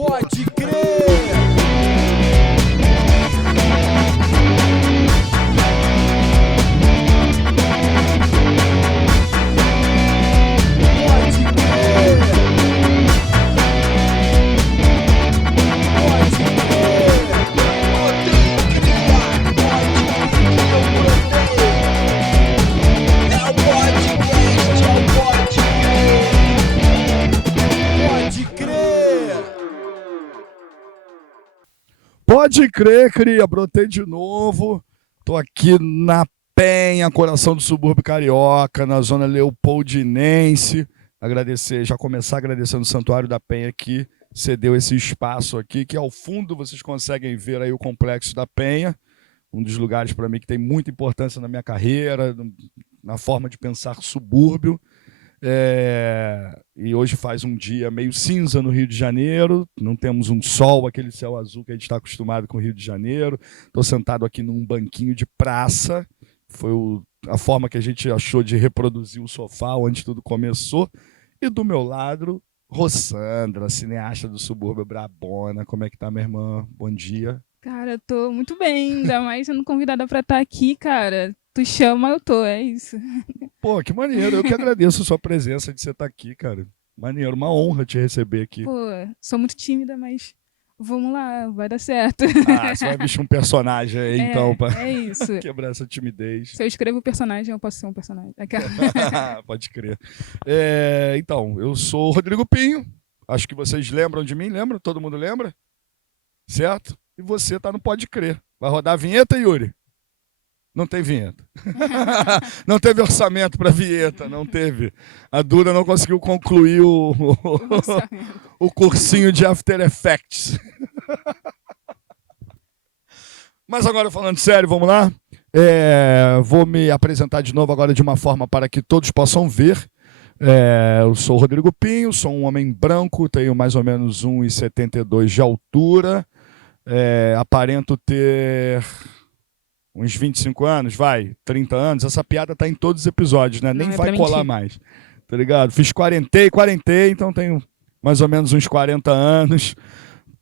Pode crer! Pode crer, cria, brotei de novo. Tô aqui na Penha, coração do subúrbio carioca, na zona leopoldinense. Já começar agradecendo o Santuário da Penha que cedeu esse espaço aqui, que ao fundo vocês conseguem ver aí o Complexo da Penha, um dos lugares para mim que tem muita importância na minha carreira, na forma de pensar subúrbio. E hoje faz um dia meio cinza no Rio de Janeiro, não temos um sol, aquele céu azul que a gente está acostumado com o Rio de Janeiro. Estou sentado aqui num banquinho de praça, foi a forma que a gente achou de reproduzir o sofá onde tudo começou. E do meu lado, Rossandra, cineasta do subúrbio brabona. Como é que tá, minha irmã? Bom dia. Cara, eu tô muito bem, ainda mais sendo convidada pra estar aqui, cara. Tu chama, eu tô, é isso. Pô, que maneiro. Eu que agradeço a sua presença de você estar aqui, cara. Maneiro, uma honra te receber aqui. Pô, sou muito tímida, mas vamos lá, vai dar certo. Você vai vestir um personagem aí, então, pra É isso. quebrar essa timidez. Se eu escrevo o personagem, eu posso ser um personagem. Pode crer. Então, eu sou o Rodrigo Pinho. Acho que vocês lembram de mim, lembram? Todo mundo lembra? Certo? E você tá no Pode Crer. Vai rodar a vinheta, Yuri? Não tem vinheta. Não teve orçamento para vinheta, não teve. A Duda não conseguiu concluir o cursinho de After Effects. Mas agora, falando sério, vamos lá? Vou me apresentar de novo agora de uma forma para que todos possam ver. Eu sou o Rodrigo Pinho, sou um homem branco, tenho mais ou menos 1,72 de altura. Aparento ter uns 25 anos, 30 anos. Essa piada tá em todos os episódios, né? Nem vai colar mais, tá ligado? Fiz 40, então tenho mais ou menos uns 40 anos.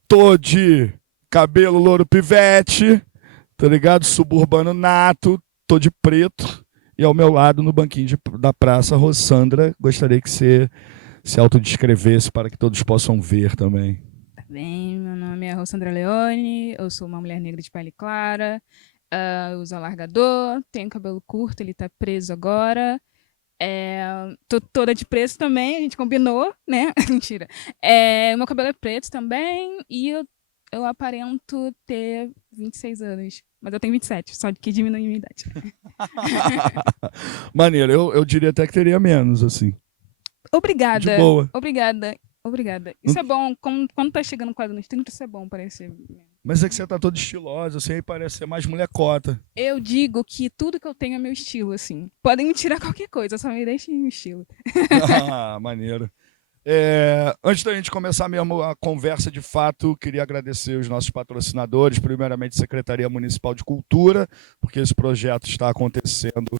Tô de cabelo louro pivete, tá ligado? Suburbano nato, tô de preto. E ao meu lado, no banquinho da praça, Rossandra, gostaria que você se autodescrevesse para que todos possam ver também. Tá bem, meu nome é Rossandra Leone, eu sou uma mulher negra de pele clara, eu uso alargador, tenho cabelo curto, ele tá preso agora. Tô toda de preto também, a gente combinou, né? Mentira. Meu cabelo é preto também e eu aparento ter 26 anos. Mas eu tenho 27, só que diminui a minha idade. Maneiro, eu diria até que teria menos, assim. Obrigada. De boa. Obrigada. Isso é bom, quando tá chegando quase nos 30, isso é bom, parecer. Mas é que você tá toda estilosa, assim, aí parece ser mais molecota. Eu digo que tudo que eu tenho é meu estilo, assim. Podem me tirar qualquer coisa, só me deixem meu estilo. Maneiro. Antes da gente começar mesmo a conversa de fato, queria agradecer os nossos patrocinadores, primeiramente a Secretaria Municipal de Cultura, porque esse projeto está acontecendo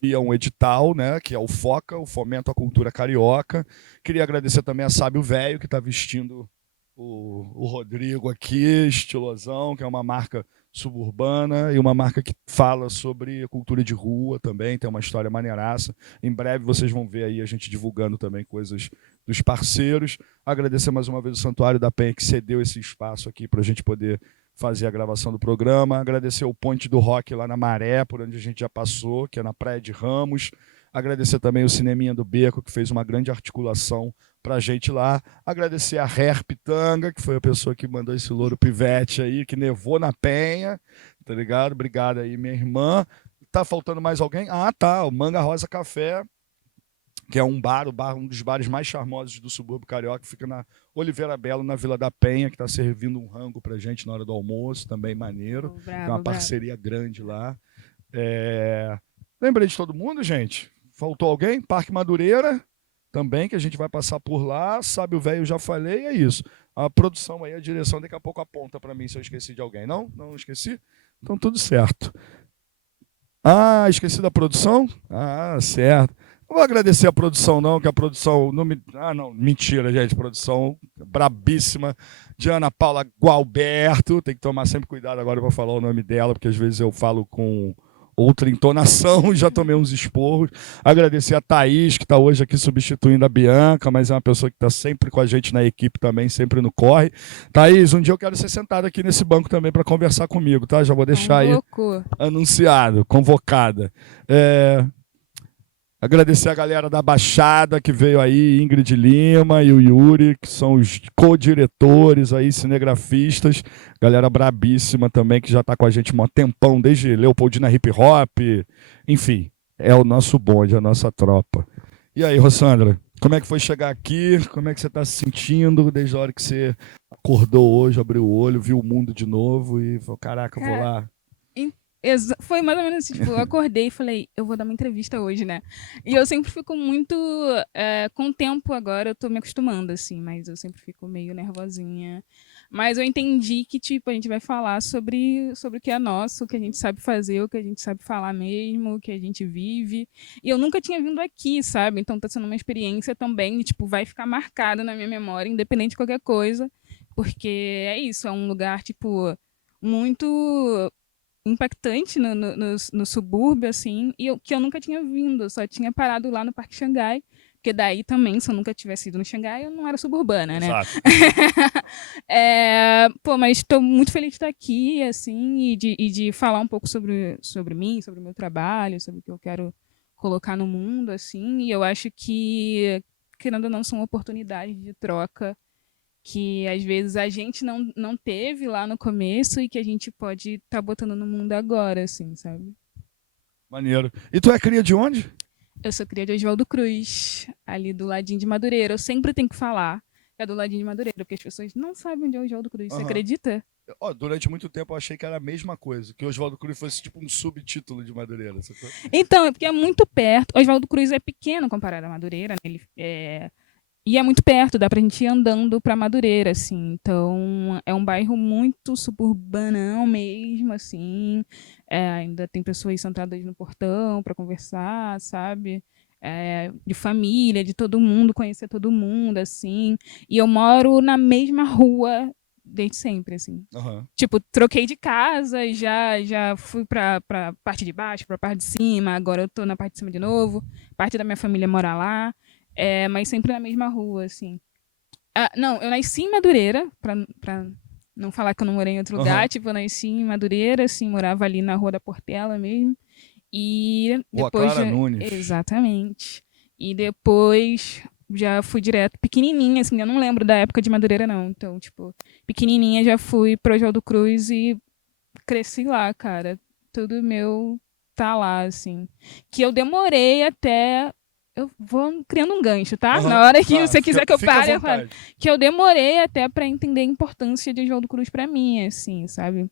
via um edital, né, que é o FOCA, o Fomento à Cultura Carioca. Queria agradecer também a Sábio Velho, que está vestindo o Rodrigo aqui, estilosão, que é uma marca suburbana e uma marca que fala sobre cultura de rua também, tem uma história maneiraça. Em breve vocês vão ver aí a gente divulgando também coisas dos parceiros. Agradecer mais uma vez o Santuário da Penha que cedeu esse espaço aqui para a gente poder fazer a gravação do programa. Agradecer o Ponte do Rock lá na Maré, por onde a gente já passou, que é na Praia de Ramos. Agradecer também o Cineminha do Beco, que fez uma grande articulação pra gente lá. Agradecer a Her Pitanga, que foi a pessoa que mandou esse louro pivete aí, que nevou na Penha, tá ligado? Obrigado aí, minha irmã. Tá faltando mais alguém? Tá, o Manga Rosa Café, que é um dos bares mais charmosos do subúrbio carioca, que fica na Oliveira Belo, na Vila da Penha, que tá servindo um rango pra gente na hora do almoço, também maneiro. Tem uma parceria grande lá. Lembrei de todo mundo, gente? Faltou alguém? Parque Madureira, também, que a gente vai passar por lá. Sábio Velho, já falei, é isso. A produção aí, a direção, daqui a pouco aponta para mim se eu esqueci de alguém. Não? Não esqueci? Então, tudo certo. Esqueci da produção? Certo. Não vou agradecer a produção, não, que a produção não me. Ah, não, mentira, gente. Produção brabíssima de Ana Paula Gualberto. Tem que tomar sempre cuidado agora para falar o nome dela, porque às vezes eu falo com outra entonação e já tomei uns esporros. Agradecer a Thaís, que está hoje aqui substituindo a Bianca, mas é uma pessoa que está sempre com a gente na equipe também, sempre no corre. Thaís, um dia eu quero ser sentada aqui nesse banco também para conversar comigo, tá? Já vou deixar aí anunciado, convocada. Agradecer a galera da Baixada que veio aí, Ingrid Lima e o Yuri, que são os co-diretores aí, cinegrafistas. Galera brabíssima também, que já está com a gente há um tempão, desde Leopoldina Hip Hop. Enfim, é o nosso bonde, a nossa tropa. E aí, Rossandra, como é que foi chegar aqui? Como é que você está se sentindo desde a hora que você acordou hoje, abriu o olho, viu o mundo de novo e falou, caraca, eu vou lá. Foi mais ou menos assim, tipo, eu acordei e falei, eu vou dar uma entrevista hoje, né? E eu sempre fico muito, com o tempo agora eu tô me acostumando, assim, mas eu sempre fico meio nervosinha. Mas eu entendi que, tipo, a gente vai falar sobre o que é nosso, o que a gente sabe fazer, o que a gente sabe falar mesmo, o que a gente vive. E eu nunca tinha vindo aqui, sabe? Então tá sendo uma experiência também, tipo, vai ficar marcada na minha memória, independente de qualquer coisa, porque é isso, é um lugar, tipo, muito impactante no subúrbio, assim, que eu nunca tinha vindo, eu só tinha parado lá no Parque Xangai, porque daí também, se eu nunca tivesse ido no Xangai, eu não era suburbana, né? Exato. Pô, mas estou muito feliz de estar aqui, assim, e de falar um pouco sobre mim, sobre o meu trabalho, sobre o que eu quero colocar no mundo, assim, e eu acho que, querendo ou não, são oportunidades de troca que às vezes a gente não teve lá no começo e que a gente pode estar botando no mundo agora, assim, sabe? Maneiro. E tu é cria de onde? Eu sou cria de Oswaldo Cruz, ali do ladinho de Madureira. Eu sempre tenho que falar que é do ladinho de Madureira, porque as pessoas não sabem onde é Oswaldo Cruz. Você acredita? Durante muito tempo eu achei que era a mesma coisa, que Oswaldo Cruz fosse tipo um subtítulo de Madureira. Sacou? Então, é porque é muito perto. Oswaldo Cruz é pequeno comparado a Madureira, né? E é muito perto, dá pra gente ir andando pra Madureira, assim. Então, é um bairro muito suburbanão mesmo, assim. Ainda tem pessoas sentadas no portão pra conversar, sabe? De família, de todo mundo, conhecer todo mundo, assim. E eu moro na mesma rua desde sempre, assim. Tipo, troquei de casa, já fui pra parte de baixo, pra parte de cima, agora eu tô na parte de cima de novo. Parte da minha família mora lá. Mas sempre na mesma rua, assim. Não, eu nasci em Madureira, pra não falar que eu não morei em outro lugar. Tipo, eu nasci em Madureira, assim, morava ali na Rua da Portela mesmo. E depois... Clara Nunes. Exatamente. E depois já fui direto, pequenininha, assim, eu não lembro da época de Madureira, não. Então, tipo, pequenininha já fui pro Oswaldo Cruz e cresci lá, cara. Tudo meu tá lá, assim. Que eu demorei até... Eu vou criando um gancho, tá? Na hora que você quiser que eu pare, eu falo. Que eu demorei até para entender a importância de Oswaldo Cruz para mim, assim, sabe?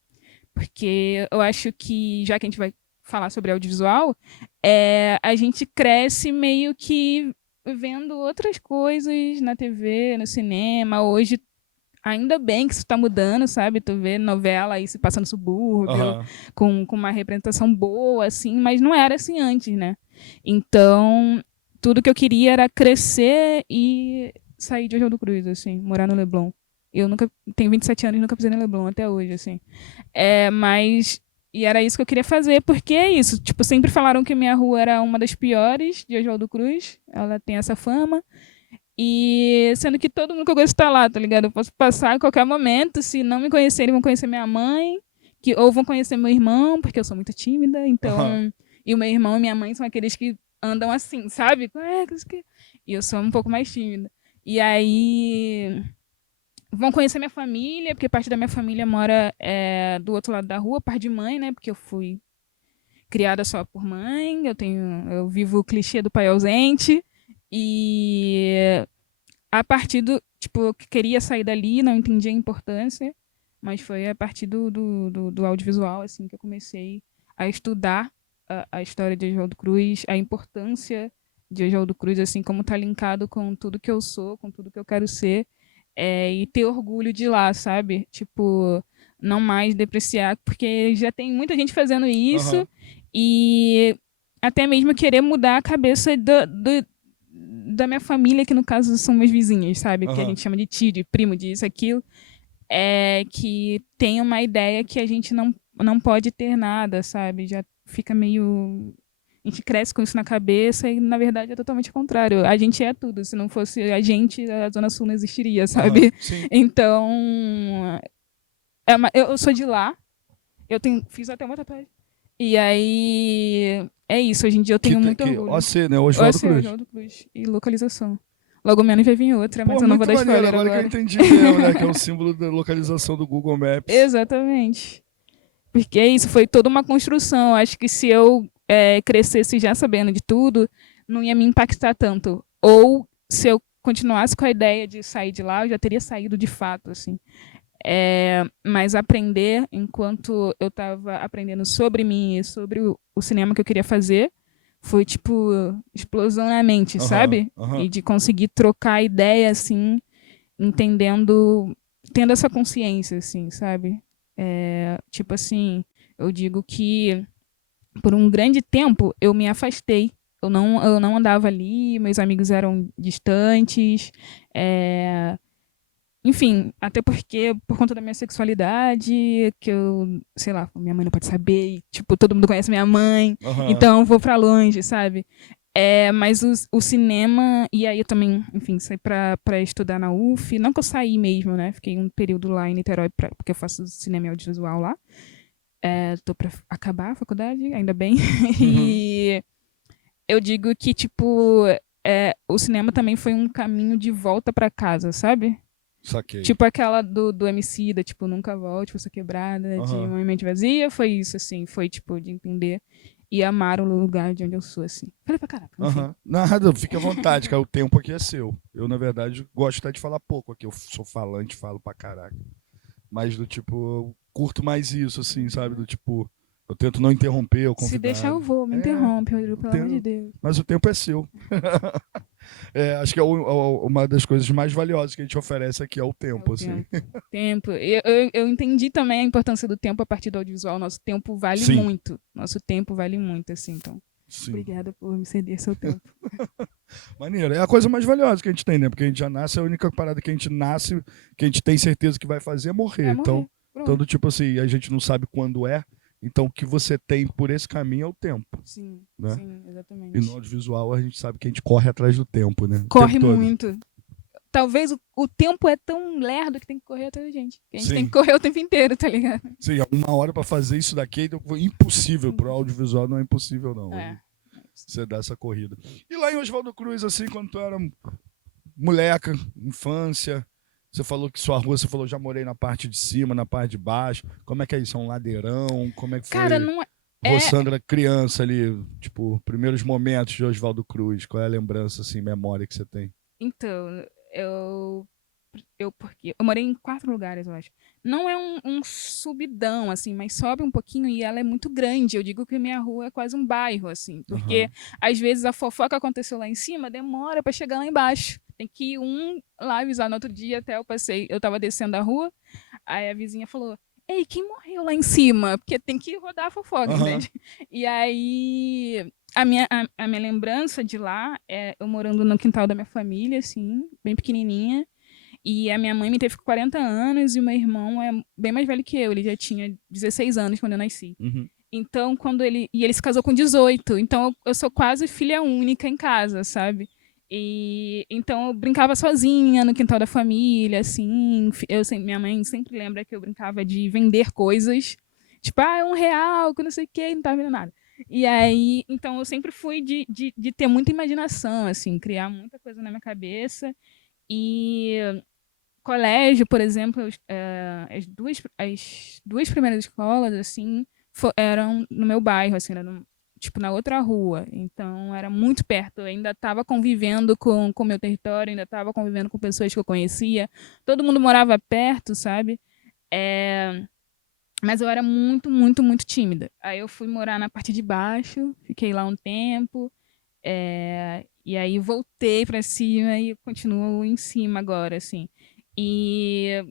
Porque eu acho que, já que a gente vai falar sobre audiovisual, a gente cresce meio que vendo outras coisas na TV, no cinema. Hoje, ainda bem que isso tá mudando, sabe? Tu vê novela aí se passando no subúrbio, com uma representação boa, assim, mas não era assim antes, né? Então, tudo que eu queria era crescer e sair de Oswaldo Cruz, assim, morar no Leblon. Eu nunca tenho 27 anos e nunca pisei no Leblon até hoje, assim. Mas e era isso que eu queria fazer, porque é isso, tipo, sempre falaram que minha rua era uma das piores de Oswaldo Cruz. Ela tem essa fama. E sendo que todo mundo que eu gosto tá lá, tá ligado? Eu posso passar a qualquer momento, se não me conhecerem, vão conhecer minha mãe, ou vão conhecer meu irmão, porque eu sou muito tímida, então... E o meu irmão e minha mãe são aqueles que andam assim, sabe? E eu sou um pouco mais tímida. E aí vão conhecer minha família, porque parte da minha família mora do outro lado da rua, parte de mãe, né? Porque eu fui criada só por mãe, eu vivo o clichê do pai ausente. E a partir do... Tipo, eu queria sair dali, não entendia a importância, mas foi a partir do audiovisual, assim, que eu comecei a estudar a história de Oswaldo Cruz, a importância de Oswaldo Cruz, assim, como tá linkado com tudo que eu sou, com tudo que eu quero ser, e ter orgulho de lá, sabe? Tipo, não mais depreciar, porque já tem muita gente fazendo isso, e até mesmo querer mudar a cabeça da minha família, que no caso são meus vizinhos, sabe? Que a Aham. gente chama de tio, de primo, disso, aquilo. É que tem uma ideia que a gente não pode ter nada, sabe? Já fica meio. A gente cresce com isso na cabeça e, na verdade, é totalmente o contrário. A gente é tudo. Se não fosse a gente, a Zona Sul não existiria, Aham. sabe? Sim. Então, eu sou de lá. Fiz até uma tatuagem. E aí, é isso. Hoje em dia eu tenho muito orgulho. OC, né? Oswaldo OC, Cruz. Oswaldo Cruz. E localização. Logo menos vai vir outra, mas Pô, eu não vou muito dar maneiro, spoiler agora que eu agora. entendi mesmo, né? Que é o símbolo da localização do Google Maps. Exatamente. Porque é isso, foi toda uma construção. Acho que se eu crescesse já sabendo de tudo, não ia me impactar tanto. Ou se eu continuasse com a ideia de sair de lá, eu já teria saído de fato, assim. Mas aprender, enquanto eu estava aprendendo sobre mim e sobre o cinema que eu queria fazer, foi tipo explosão na mente, Aham, sabe? aham. E de conseguir trocar ideia, assim, entendendo, tendo essa consciência, assim, sabe? Tipo assim, eu digo que por um grande tempo eu me afastei. Eu não andava ali, meus amigos eram distantes. é, Enfim, até porque, por conta da minha sexualidade, que eu, sei lá, minha mãe não pode saber, e, tipo, todo mundo conhece minha mãe, Aham. então eu vou pra longe, sabe? Mas o cinema, e aí eu também, enfim, saí pra estudar na UF, não que eu saí mesmo, né? Fiquei um período lá em Niterói, porque eu faço cinema e audiovisual lá. Tô pra acabar a faculdade, ainda bem. Uhum. E eu digo que, tipo, o cinema também foi um caminho de volta pra casa, sabe? Saquei. Tipo aquela do Emicida, tipo, Nunca Volte, Força Quebrada, de Aham. Uma Mente Vazia, foi isso, assim, foi, tipo, de entender e amar o lugar de onde eu sou, assim. Falei pra caraca, enfim. Aham. Nada, fique à vontade, cara. O tempo aqui é seu. Eu, na verdade, gosto até de falar pouco aqui. Eu sou falante, falo pra caraca. Mas do tipo, eu curto mais isso, assim, sabe? Do tipo, eu tento não interromper o Se deixar eu convidado. vou, me É, interrompe, Rodrigo, pelo amor de Deus. mas o tempo é seu. Acho que é uma das coisas mais valiosas que a gente oferece aqui é o É o tempo, assim. tempo. Tempo. Eu entendi também a importância do tempo a partir do audiovisual. Nosso tempo vale Sim, muito. Nosso tempo vale muito, assim, então. sim. Obrigada por me ceder seu tempo. Maneiro. É a coisa mais valiosa que a gente tem, né? Porque a gente já nasce, a única parada que a gente nasce, que a gente tem certeza que vai fazer é morrer. É Então, morrer. Pronto. do tipo assim, a gente não sabe quando é. Então, o que você tem por esse caminho é o tempo, Sim, né? sim, E no exatamente. audiovisual a gente sabe que a gente corre atrás do tempo, né? O tempo Corre todo. muito. Talvez o tempo é tão lerdo que tem que correr atrás da gente. Que a gente tem que Sim, correr o tempo inteiro, tá ligado? sim, uma hora para fazer isso daqui é impossível. Pro Sim. audiovisual não é impossível, não. É. Você dá essa corrida. E lá em Oswaldo Cruz, assim, quando tu era moleca, infância, você falou que sua rua, você falou, já morei na parte de cima, na parte de baixo. Como é que é isso? É um ladeirão? Como é que Cara, foi não é. é- Rossandra criança ali, tipo, primeiros momentos de Oswaldo Cruz? Qual é a lembrança, assim, memória que você tem? Então, porque eu morei em 4 lugares, eu acho. Não é um subidão, assim, mas sobe um pouquinho e ela é muito grande. Eu digo que minha rua é quase um bairro, assim, porque Aham. às vezes a fofoca aconteceu lá em cima, demora pra chegar lá embaixo. Tem que ir lá avisar no outro dia até eu tava descendo a rua, aí a vizinha falou: Ei, quem morreu lá em cima? Porque tem que rodar a fofoca, Aham. entende? E aí a minha lembrança de lá é eu morando no quintal da minha família, assim, bem pequenininha. E a minha mãe me teve com 40 anos e o meu irmão é bem mais velho que eu. Ele já tinha 16 anos quando eu nasci. Uhum. Então, quando ele. E ele se casou com 18. Então, eu sou quase filha única em casa, sabe? E então eu brincava sozinha no quintal da família, assim. Minha mãe sempre lembra que eu brincava de vender coisas. Tipo, é R$ 1, que não sei o quê, não tava vendo nada. E aí, então eu sempre fui de ter muita imaginação, assim, criar muita coisa na minha cabeça. E colégio, por exemplo, as duas primeiras escolas, assim, eram no meu bairro, assim, era tipo, na outra rua. Então, era muito perto. Eu ainda estava convivendo com o meu território, ainda estava convivendo com pessoas que eu conhecia. Todo mundo morava perto, sabe? É, mas eu era muito, muito, muito tímida. Aí eu fui morar na parte de baixo, fiquei lá um tempo, e aí voltei para cima e continuo em cima agora, assim. E,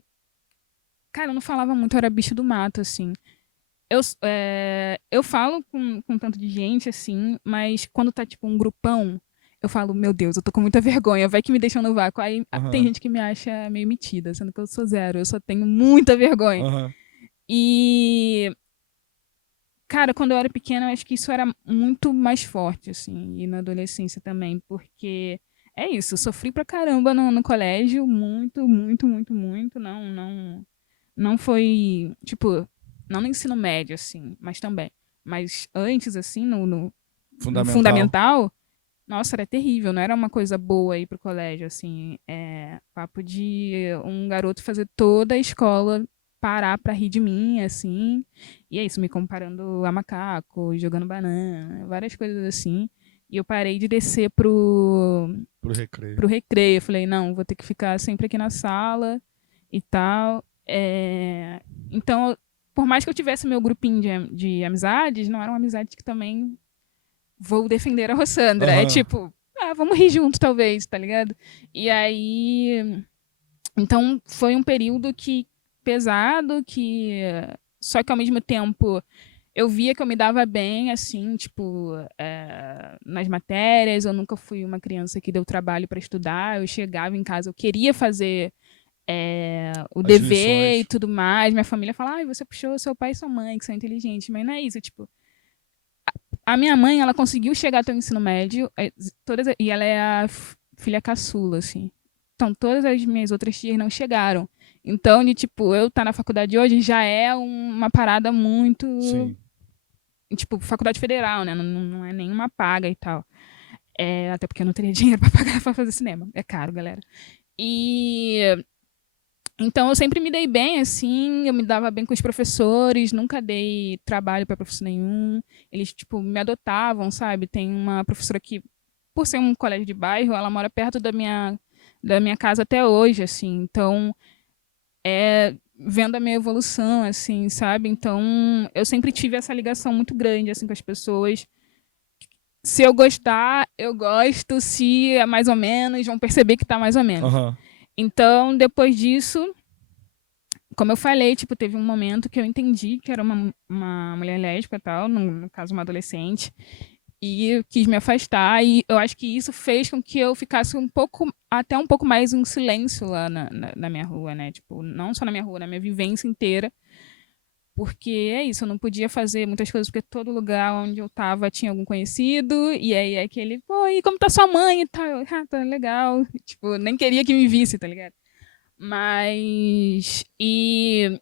cara, eu não falava muito, eu era bicho do mato, assim. Eu falo com tanto de gente, assim, mas quando tá, tipo, um grupão, eu falo, meu Deus, eu tô com muita vergonha, vai que me deixam no vácuo. Aí tem Aham, gente que me acha meio metida, sendo que eu sou zero, eu só tenho muita vergonha. aham. E, cara, quando eu era pequena, eu acho que isso era muito mais forte, assim, e na adolescência também, porque é isso, eu sofri pra caramba no colégio, muito, muito, muito, muito, não foi, tipo, não no ensino médio, assim, mas também. Mas antes, assim, no Fundamental. fundamental, nossa, era terrível, não era uma coisa boa ir pro colégio, assim. Papo de um garoto fazer toda a escola parar pra rir de mim, assim. E é isso, me comparando a macaco, jogando banana, várias coisas assim. E eu parei de descer Pro recreio. pro recreio. Eu falei, não, vou ter que ficar sempre aqui na sala e tal. Então, por mais que eu tivesse meu grupinho de amizades, não eram amizades que também vou defender a Rossandra. É Aham. tipo, vamos rir junto, talvez, tá ligado? E aí. Então, foi um período que pesado, que. Só que ao mesmo tempo eu via que eu me dava bem, assim, tipo, nas matérias. Eu nunca fui uma criança que deu trabalho para estudar. Eu chegava em casa, eu queria fazer o As dever e lições. tudo mais. Minha família fala, você puxou seu pai e sua mãe, que são inteligentes. Mas não é isso, tipo, a minha mãe, ela conseguiu chegar até o ensino médio, e ela é a filha caçula, assim. Então, todas as minhas outras tias não chegaram. Então, de tipo, eu estar na faculdade hoje já é uma parada muito. Sim. Tipo, faculdade federal, né? Não é nenhuma paga e tal. Até porque eu não teria dinheiro pra pagar pra fazer cinema. É caro, galera. E então eu sempre me dei bem, assim, eu me dava bem com os professores, nunca dei trabalho para professor nenhum. Eles, tipo, me adotavam, sabe? Tem uma professora que, por ser um colégio de bairro, ela mora perto da minha casa até hoje, assim. Então, vendo a minha evolução, assim, sabe? Então, eu sempre tive essa ligação muito grande, assim, com as pessoas. Se eu gostar, eu gosto. Se é mais ou menos, vão perceber que tá mais ou menos. Aham. Então, depois disso, como eu falei, tipo, teve um momento que eu entendi que era uma mulher lésbica e tal, no caso uma adolescente, e eu quis me afastar, e eu acho que isso fez com que eu ficasse até um pouco mais em silêncio lá na minha rua, né? Tipo, não só na minha rua, na minha vivência inteira, porque é isso, eu não podia fazer muitas coisas, porque todo lugar onde eu tava tinha algum conhecido, e aí é aquele, pô, e como tá sua mãe e tal? Tá legal. Tipo, nem queria que me visse, tá ligado? Mas. E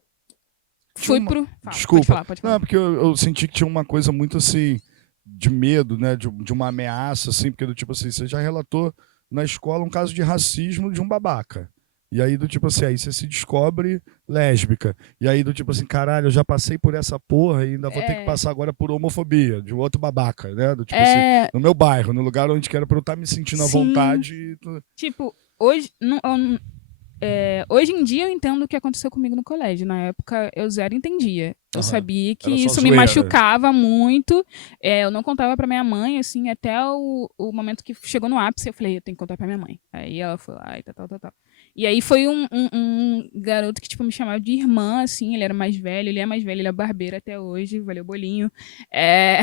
Tinha fui uma. pro. Fala, pode Desculpa. falar, pode Não, falar. é porque eu senti que tinha uma coisa muito assim, de medo, né? De uma ameaça, assim, porque do tipo assim, você já relatou na escola um caso de racismo de um babaca. E aí, do tipo assim, aí você se descobre lésbica. E aí, do tipo assim, caralho, eu já passei por essa porra e ainda vou ter que É, passar agora por homofobia, de um outro babaca, né? Do tipo assim, é, no meu bairro, no lugar onde que era pra eu estar me sentindo à sim. vontade. Tipo, hoje. Não, hoje em dia eu entendo o que aconteceu comigo no colégio. Na época eu zero entendia. Eu Aham. sabia que Era só isso me zoeira. machucava muito. Eu não contava pra minha mãe, assim, até o momento que chegou no ápice, eu falei, eu tenho que contar pra minha mãe. Aí ela foi lá e tal, tal, tal. E aí foi um garoto que, tipo, me chamava de irmã, assim, ele era mais velho, ele é mais velho, ele é barbeiro até hoje, valeu bolinho. É,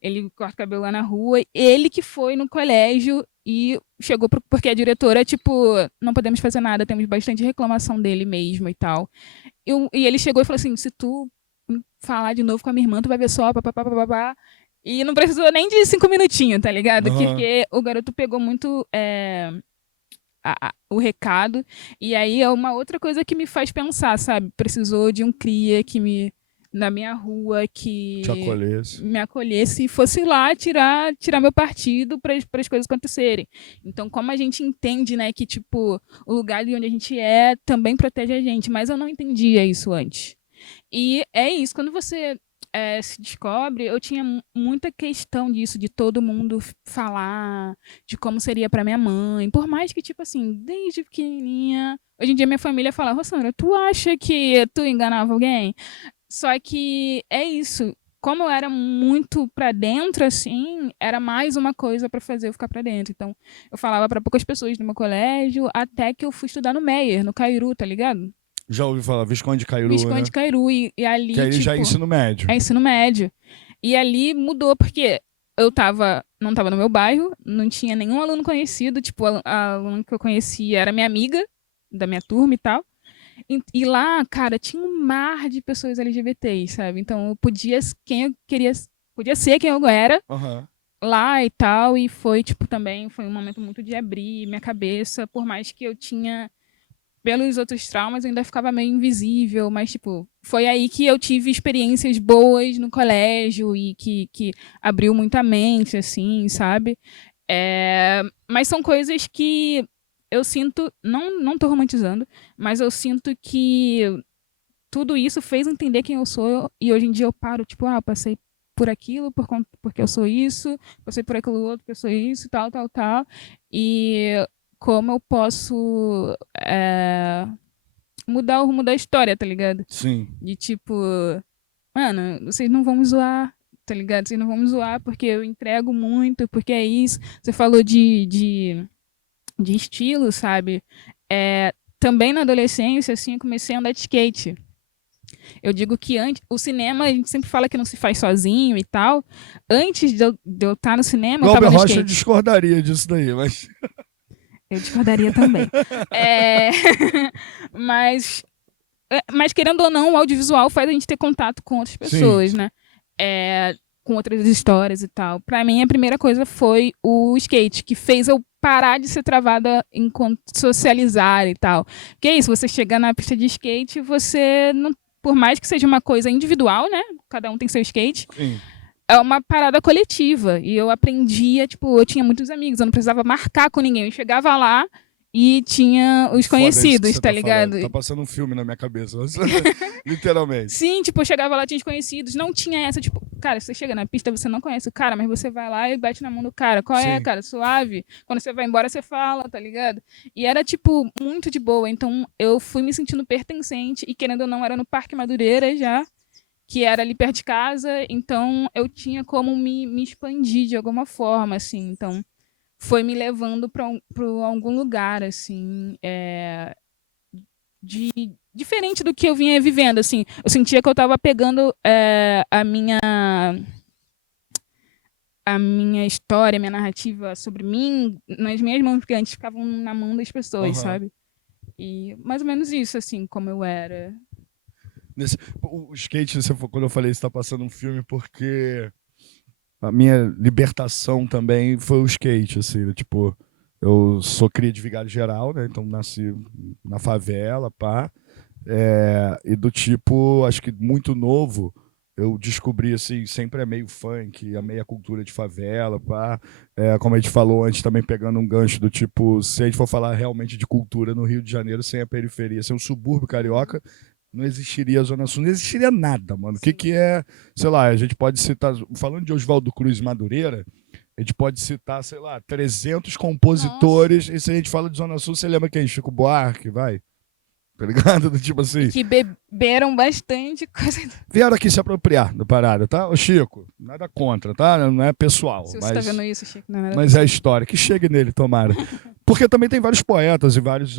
ele corta o cabelo lá na rua. Ele que foi no colégio e chegou porque a diretora, tipo, não podemos fazer nada, temos bastante reclamação dele mesmo e tal. E ele chegou e falou assim: se tu falar de novo com a minha irmã, tu vai ver só, papapá, papapá. E não precisou nem de 5 minutinhos, tá ligado? Aham. Porque o garoto pegou muito o recado. E aí é uma outra coisa que me faz pensar, sabe? Precisou de um cria na minha rua Te que acolhesse. me acolhesse e fosse lá tirar meu partido para as coisas acontecerem. Então, como a gente entende, né, que tipo, o lugar de onde a gente é também protege a gente, mas eu não entendia isso antes. E é isso, quando você se descobre, eu tinha muita questão disso, de todo mundo falar de como seria para minha mãe. Por mais que, tipo assim, desde pequenininha. Hoje em dia minha família fala, Rossandra, tu acha que tu enganava alguém? Só que é isso. Como eu era muito pra dentro, assim, era mais uma coisa pra fazer eu ficar pra dentro. Então, eu falava pra poucas pessoas no meu colégio, até que eu fui estudar no Meyer, no Cairu, tá ligado? Já ouvi falar, Visconde de Caiuru, Visconde né? de Caiuru, e ali, Que aí tipo... já é ensino médio. É ensino médio. E ali mudou, porque eu não tava no meu bairro, não tinha nenhum aluno conhecido, tipo, a aluna que eu conhecia era minha amiga, da minha turma e tal. E lá, cara, tinha um mar de pessoas LGBTs, sabe? Então eu podia, quem eu queria, podia ser quem eu era Aham. lá e tal, e foi, tipo, também foi um momento muito de abrir minha cabeça, por mais que eu tinha pelos outros traumas, eu ainda ficava meio invisível, mas, tipo, foi aí que eu tive experiências boas no colégio e que abriu muita mente, assim, sabe? Mas são coisas que eu sinto, não tô romantizando, mas eu sinto que tudo isso fez entender quem eu sou e hoje em dia eu paro, tipo, eu passei por aquilo porque eu sou isso, passei por aquilo outro porque eu sou isso, tal, tal, tal. E como eu posso mudar o rumo da história, tá ligado? Sim. De tipo, mano, vocês não vão me zoar, tá ligado? Vocês não vão me zoar porque eu entrego muito, porque é isso. Você falou de estilo, sabe? Também na adolescência, assim, eu comecei a andar de skate. Eu digo que antes, o cinema, a gente sempre fala que não se faz sozinho e tal. Antes de eu estar no cinema, eu Glauber tava no Rocha skate. discordaria disso daí, mas. Eu discordaria também. É... mas, mas, querendo ou não, o audiovisual faz a gente ter contato com outras pessoas, Sim. né? Com outras histórias e tal. Pra mim, a primeira coisa foi o skate, que fez eu parar de ser travada enquanto socializar e tal. Porque é isso, você chegar na pista de skate, você não. Por mais que seja uma coisa individual, né? Cada um tem seu skate. Sim. É uma parada coletiva. E eu aprendia, tipo, eu tinha muitos amigos, eu não precisava marcar com ninguém. Eu chegava lá e tinha os Foda isso que conhecidos, você tá tá ligado? falando. Tá passando um filme na minha cabeça. Literalmente. Sim, tipo, eu chegava lá, tinha os conhecidos. Não tinha essa, tipo, cara, você chega na pista, você não conhece o cara, mas você vai lá e bate na mão do cara. Qual é, Sim. cara? Suave. Quando você vai embora, você fala, tá ligado? E era, tipo, muito de boa. Então, eu fui me sentindo pertencente e, querendo ou não, era no Parque Madureira já, que era ali perto de casa. Então, eu tinha como me expandir de alguma forma, assim. Então, foi me levando para algum lugar, assim, diferente do que eu vinha vivendo, assim. Eu sentia que eu estava pegando a minha história, a minha narrativa sobre mim nas minhas mãos, porque antes ficavam na mão das pessoas, sabe? E mais ou menos isso, assim, como eu era. O skate, quando eu falei, você tá passando um filme, porque a minha libertação também foi o skate, assim, tipo, eu sou cria de Vigário Geral, né? Então nasci na favela, pá. E do tipo, acho que muito novo, eu descobri, assim, sempre é meio funk, a meia cultura de favela, pá. Como a gente falou antes, também pegando um gancho do tipo, se a gente for falar realmente de cultura no Rio de Janeiro, sem a periferia, sem um subúrbio carioca, não existiria a Zona Sul, não existiria nada, mano. O que é, sei lá, a gente pode citar, falando de Oswaldo Cruz e Madureira, a gente pode citar, sei lá, 300 compositores, e se a gente fala de Zona Sul, você lembra quem? Chico Buarque, vai? Tá ligado? Tipo assim. Que beberam bastante coisa. Vieram aqui se apropriar da parada, tá? Ô Chico, nada contra, tá? Não é pessoal. Se você tá vendo isso, Chico, não era mas é a história. Que chegue nele, tomara. Porque também tem vários poetas e vários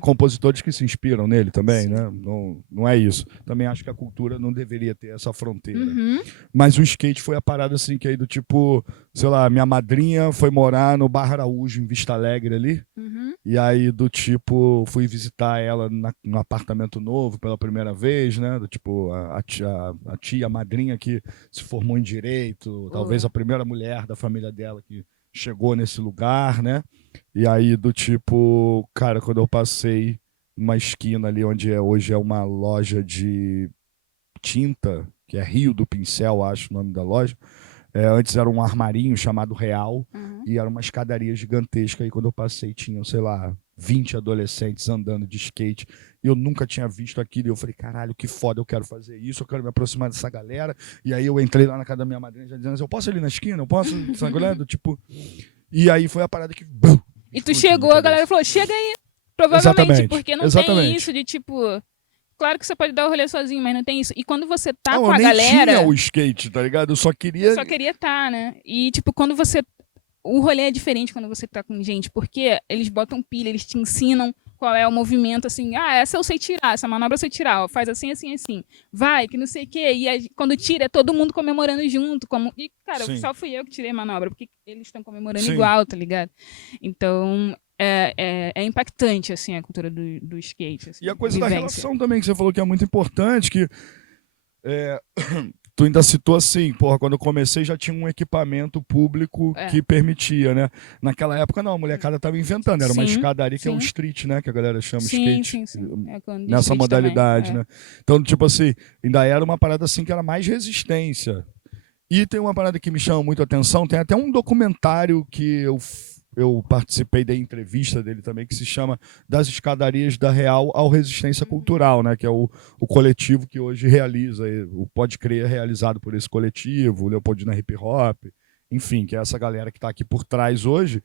compositores que se inspiram nele também, né? Não é isso. Também acho que a cultura não deveria ter essa fronteira. Mas o skate foi a parada assim, que aí do tipo, sei lá, minha madrinha foi morar no Barra Araújo, em Vista Alegre ali. E aí do tipo, fui visitar ela no apartamento novo pela primeira vez, né? Do tipo, a tia, a madrinha que se formou em Direito, talvez a primeira mulher da família dela que chegou nesse lugar, né? E aí do tipo, cara, quando eu passei uma esquina ali onde hoje é uma loja de tinta, que é Rio do Pincel, acho o nome da loja. Antes era um armarinho chamado Real e era uma escadaria gigantesca. E quando eu passei, tinham, sei lá, 20 adolescentes andando de skate. E eu nunca tinha visto aquilo. E eu falei, caralho, que foda, eu quero fazer isso, eu quero me aproximar dessa galera. E aí eu entrei lá na casa da minha madrinha já dizendo assim, eu posso ir ali na esquina? Eu posso? Tipo... E aí foi a parada que... E tu chegou, a galera falou, chega aí. Provavelmente, Exatamente. porque não tem isso de tipo... Claro que você pode dar o rolê sozinho, mas não tem isso. E quando você tá com a galera... Eu nem tinha o skate, tá ligado? Eu só queria estar, né? E tipo, quando você... O rolê é diferente quando você tá com gente, porque eles botam pilha, eles te ensinam qual é o movimento, assim, essa eu sei tirar, essa manobra eu sei tirar, ó, faz assim, assim, assim, vai, que não sei o quê, e aí, quando tira, é todo mundo comemorando junto, e, cara, Sim. só fui eu que tirei a manobra, porque eles estão comemorando Sim. igual, tá ligado? Então, é impactante, assim, a cultura do skate, assim, E a coisa da vivência. relação também, que você falou que é muito importante, que tu ainda citou assim, porra, quando eu comecei já tinha um equipamento público que permitia, né? Naquela época não, a molecada tava inventando, era uma Sim, escadaria que é o sim. street, né? Que a galera chama Sim, skate. sim. É quando Nessa skate modalidade, também, né? Então, tipo assim, ainda era uma parada assim que era mais resistência. E tem uma parada que me chama muito a atenção, tem até um documentário que eu participei da entrevista dele também, que se chama Das Escadarias da Real ao Resistência Cultural, né? Que é o coletivo que hoje realiza, o Pode Crer é realizado por esse coletivo, o Leopoldina Hip Hop, enfim, que é essa galera que está aqui por trás hoje.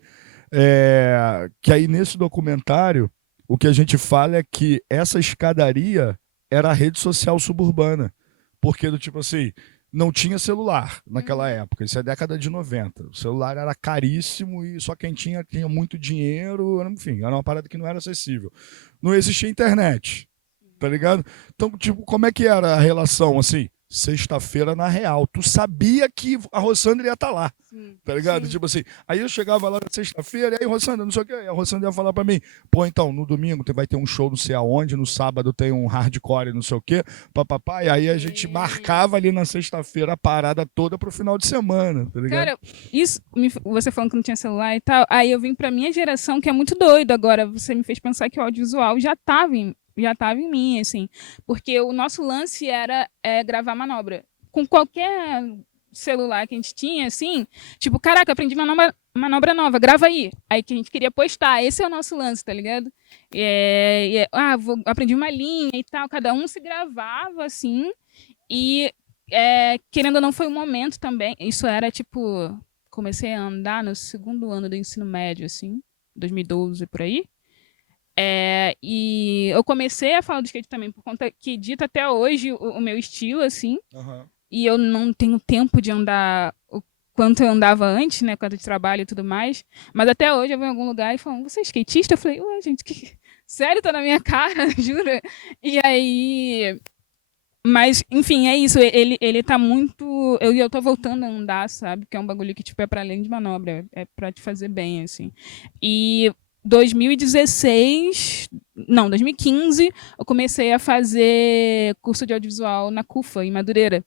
Que aí nesse documentário, o que a gente fala é que essa escadaria era a rede social suburbana. Porque do tipo assim, não tinha celular naquela época, isso é década de 90. O celular era caríssimo e só quem tinha muito dinheiro, enfim, era uma parada que não era acessível. Não existia internet, tá ligado? Então, tipo, como é que era a relação, assim? Sexta-feira na real. Tu sabia que a Rossandra ia estar lá, tá ligado? Sim. Tipo assim, aí eu chegava lá na sexta-feira, e aí, Rossandra, não sei o que, a Rossandra ia falar pra mim, pô, então, no domingo vai ter um show não sei aonde, no sábado tem um hardcore não sei o que, papapá, e aí a gente marcava ali na sexta-feira a parada toda pro final de semana, tá ligado? Cara, isso, você falando que não tinha celular e tal, aí eu vim pra minha geração, que é muito doido agora, você me fez pensar que o audiovisual já tava em mim, assim, porque o nosso lance era gravar manobra. Com qualquer celular que a gente tinha, assim, tipo, caraca, aprendi manobra nova, grava aí. Aí que a gente queria postar, esse é o nosso lance, tá ligado? Aprendi uma linha e tal, cada um se gravava, assim, e querendo ou não, foi um momento também, isso era, tipo, comecei a andar no segundo ano do ensino médio, assim, 2012, por aí. E eu comecei a falar do skate também por conta que dita até hoje o meu estilo, assim. E eu não tenho tempo de andar o quanto eu andava antes, né? Quanto de trabalho e tudo mais. Mas até hoje eu vou em algum lugar e falam, você é skatista? Eu falei, ué, gente, sério, tá na minha cara, jura? E aí... Mas, enfim, é isso. Ele tá muito... Eu tô voltando a andar, sabe? Que é um bagulho que, tipo, é pra além de manobra. É pra te fazer bem, assim. E 2016... Não, 2015, eu comecei a fazer curso de audiovisual na CUFA, em Madureira.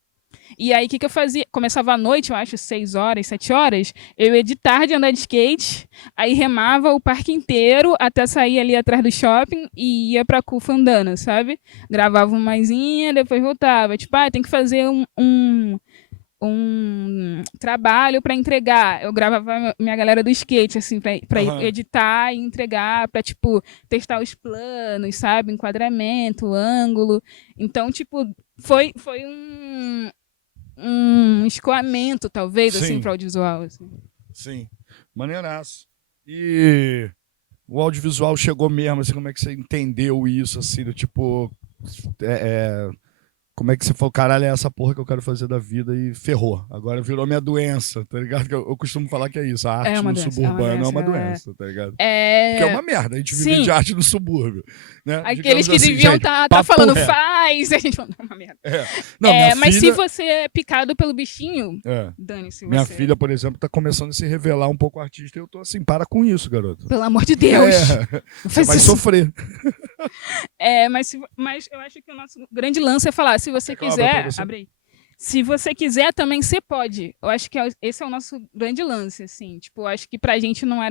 E aí, o que eu fazia? Começava à noite, eu acho, 6 horas, 7 horas. Eu ia de tarde andar de skate, aí remava o parque inteiro até sair ali atrás do shopping e ia pra CUFA andando, sabe? Gravava uma maisinha, depois voltava. Tipo, tem que fazer um trabalho para entregar. Eu gravava minha galera do skate, assim, pra editar e entregar, pra, tipo, testar os planos, sabe? Enquadramento, ângulo. Então, tipo, foi um escoamento, talvez, assim, para o audiovisual. Assim. Sim, maneiraço. E o audiovisual chegou mesmo, assim, como é que você entendeu isso, assim, do tipo... Como é que você falou, caralho, é essa porra que eu quero fazer da vida e ferrou. Agora virou minha doença, tá ligado? Que eu costumo falar que é isso, a arte no suburbano é uma doença, tá ligado? Porque é uma merda, a gente vive de arte no subúrbio. Né? Aqueles que deviam estar falando faz, a gente fala, não, é uma merda. Não, mas filha... se você é picado pelo bichinho, dane-se. Minha filha, por exemplo, tá começando a se revelar um pouco artista e eu tô assim, para com isso, garoto. Pelo amor de Deus. Você vai sofrer. Mas eu acho que o nosso grande lance é falar, se você quiser, abre aí. Se você quiser, também você pode. Eu acho que esse é o nosso grande lance, assim. Tipo, eu acho que pra gente não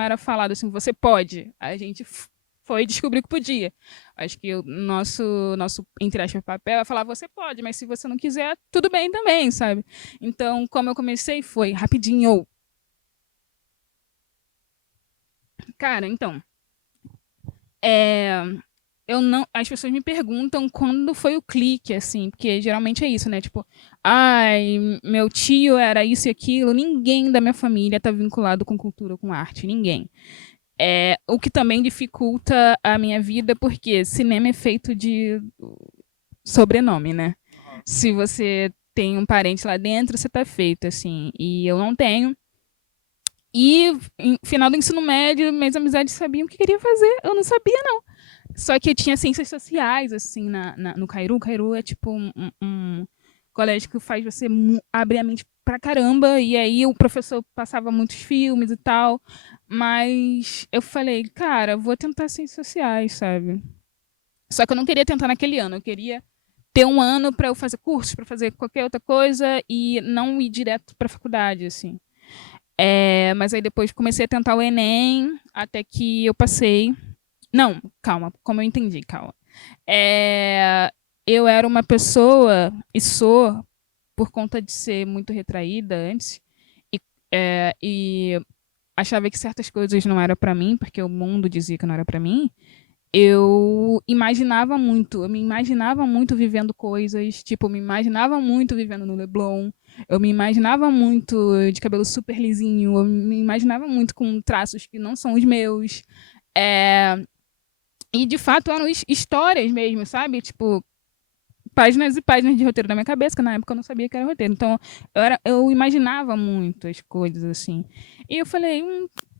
era falado assim, você pode. A gente foi descobrir que podia. Acho que o nosso entre aspas, papel é falar, você pode, mas se você não quiser, tudo bem também, sabe? Então, como eu comecei, foi rapidinho. Cara, então... eu não, as pessoas me perguntam quando foi o clique, assim, porque geralmente é isso, né? Tipo, meu tio era isso e aquilo, ninguém da minha família tá vinculado com cultura, com arte, ninguém. O que também dificulta a minha vida, porque cinema é feito de sobrenome, né? Se você tem um parente lá dentro, você tá feito, assim, e eu não tenho. E, em final do ensino médio, minhas amizades sabiam o que queria fazer. Eu não sabia, não. Só que eu tinha ciências sociais, assim, no Cairu. O Cairu é tipo um colégio que faz você abrir a mente pra caramba. E aí o professor passava muitos filmes e tal. Mas eu falei, cara, vou tentar ciências sociais, sabe? Só que eu não queria tentar naquele ano. Eu queria ter um ano para eu fazer cursos, para fazer qualquer outra coisa e não ir direto para a faculdade, assim. Mas aí depois comecei a tentar o Enem, até que eu passei. Não, calma, como eu entendi, calma. Eu era uma pessoa, e sou, por conta de ser muito retraída antes, e achava que certas coisas não eram para mim, porque o mundo dizia que não era para mim. Eu me imaginava muito vivendo coisas, tipo, eu me imaginava muito vivendo no Leblon, eu me imaginava muito de cabelo super lisinho, eu me imaginava muito com traços que não são os meus. É, e de fato eram histórias mesmo, sabe? Tipo, páginas e páginas de roteiro na minha cabeça, que na época eu não sabia que era roteiro. Então, eu imaginava muito as coisas, assim. E eu falei,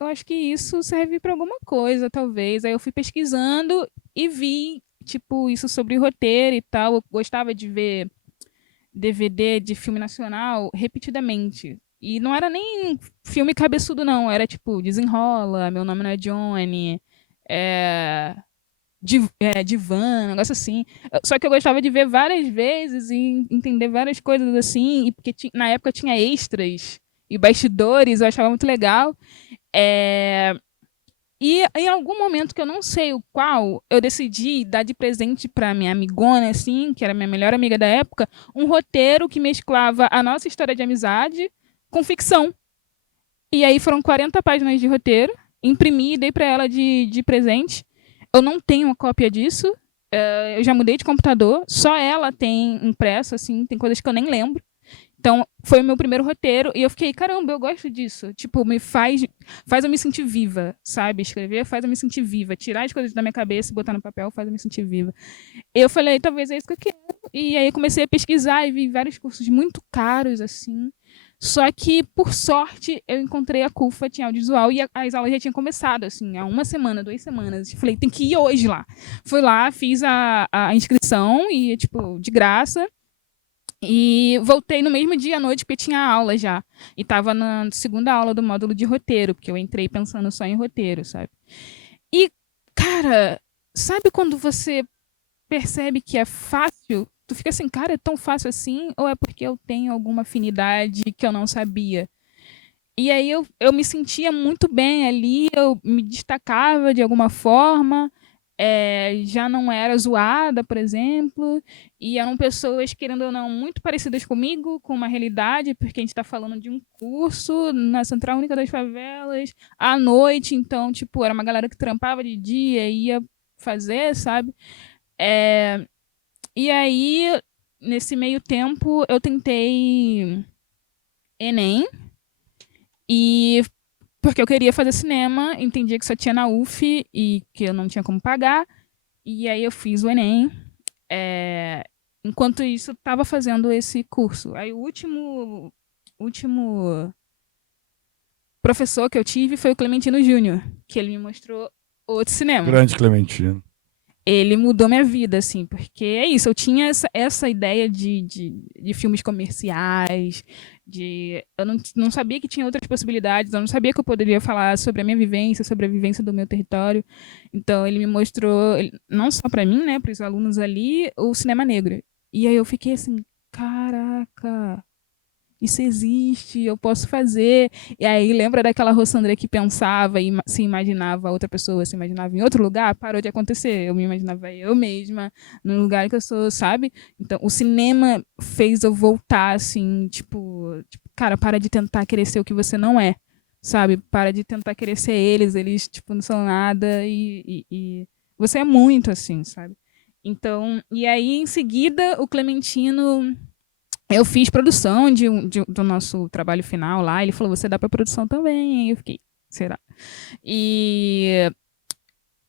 eu acho que isso serve para alguma coisa, talvez. Aí eu fui pesquisando e vi, tipo, isso sobre roteiro e tal. Eu gostava de ver DVD de filme nacional repetidamente. E não era nem filme cabeçudo, não. Era tipo, Desenrola, Meu Nome Não é Johnny, é, Divan, um negócio assim. Só que eu gostava de ver várias vezes e entender várias coisas assim, e porque na época tinha extras e bastidores, eu achava muito legal. É, E em algum momento que eu não sei o qual, eu decidi dar de presente para minha amigona, assim, que era minha melhor amiga da época, um roteiro que mesclava a nossa história de amizade com ficção. E aí foram 40 páginas de roteiro, imprimi e dei para ela de presente. Eu não tenho uma cópia disso. Eu já mudei de computador, só ela tem impresso, assim, tem coisas que eu nem lembro. Então, foi o meu primeiro roteiro e eu fiquei, caramba, eu gosto disso. Tipo, faz eu me sentir viva, sabe? Escrever faz eu me sentir viva. Tirar as coisas da minha cabeça e botar no papel faz eu me sentir viva. Eu falei, talvez é isso que eu quero. E aí comecei a pesquisar e vi vários cursos muito caros, assim. Só que, por sorte, eu encontrei a CUFA, tinha audiovisual, e as aulas já tinham começado, assim, há uma semana, 2 semanas. Falei, tem que ir hoje lá. Fui lá, fiz a inscrição, e, tipo, de graça. E voltei no mesmo dia à noite, porque tinha aula já. E estava na segunda aula do módulo de roteiro, porque eu entrei pensando só em roteiro, sabe? E, cara, sabe quando você percebe que é fácil? Tu fica assim, cara, é tão fácil assim? Ou é porque eu tenho alguma afinidade que eu não sabia? E aí eu me sentia muito bem ali, eu me destacava de alguma forma, já não era zoada, por exemplo, e eram pessoas, querendo ou não, muito parecidas comigo, com uma realidade, porque a gente está falando de um curso na Central Única das Favelas, à noite, então, tipo, era uma galera que trampava de dia e ia fazer, sabe? É, e aí, nesse meio tempo, eu tentei Enem, e porque eu queria fazer cinema, entendia que só tinha na UF e que eu não tinha como pagar. E aí eu fiz o Enem. é, Enquanto isso, estava fazendo esse curso. Aí o último professor que eu tive foi o Clementino Júnior, que ele me mostrou outro cinema. Grande Clementino. Ele mudou minha vida, assim, porque é isso, eu tinha essa ideia de filmes comerciais, eu não sabia que tinha outras possibilidades, eu não sabia que eu poderia falar sobre a minha vivência, sobre a vivência do meu território. Então ele me mostrou, não só para mim, né, para os alunos ali, o cinema negro. E aí eu fiquei assim, caraca, isso existe, eu posso fazer. E aí lembra daquela Rossandra que pensava e se imaginava outra pessoa, se imaginava em outro lugar? Parou de acontecer. Eu me imaginava eu mesma, no lugar que eu sou, sabe? Então, o cinema fez eu voltar, assim, tipo, cara, para de tentar querer ser o que você não é, sabe? Para de tentar querer ser eles, tipo, não são nada e você é muito, assim, sabe? Então, e aí, em seguida, o Clementino, eu fiz produção do nosso trabalho final lá. Ele falou, você dá para produção também. Aí eu fiquei, será? E,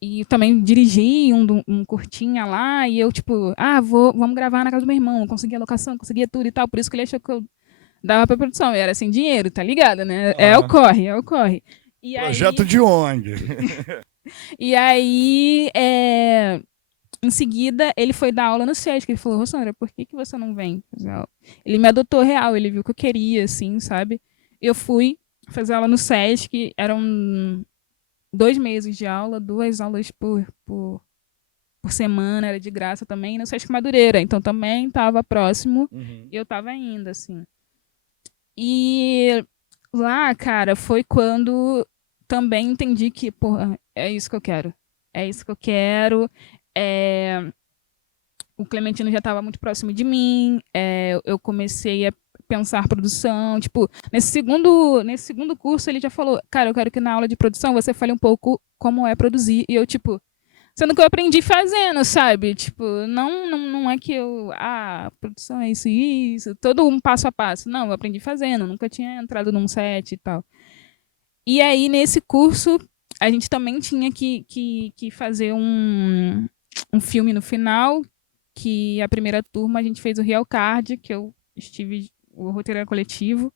e também dirigi um curtinha lá. E eu, tipo, vamos gravar na casa do meu irmão. Consegui a locação, consegui tudo e tal. Por isso que ele achou que eu dava pra produção. Eu era sem dinheiro, tá ligado, né? É o corre. E Projeto aí, de ONG. e aí em seguida, ele foi dar aula no SESC. Ele falou, Rossandra, por que você não vem fazer aula? Ele me adotou real, ele viu que eu queria, assim, sabe? Eu fui fazer aula no SESC, eram 2 meses de aula, 2 aulas por semana, era de graça também, no SESC Madureira. Então também estava próximo e eu estava indo, assim. E lá, cara, foi quando também entendi que, porra, é isso que eu quero. É isso que eu quero. O Clementino já estava muito próximo de mim. Eu comecei a pensar produção. Tipo, nesse segundo curso, ele já falou, cara, eu quero que na aula de produção você fale um pouco como é produzir. E eu, tipo, sendo que eu aprendi fazendo, sabe? Tipo, não é que produção é isso e isso, todo um passo a passo. Não, eu aprendi fazendo, nunca tinha entrado num set e tal. E aí, nesse curso, a gente também tinha que fazer um filme no final, que a primeira turma a gente fez o Real Card, que eu estive, o roteiro era coletivo.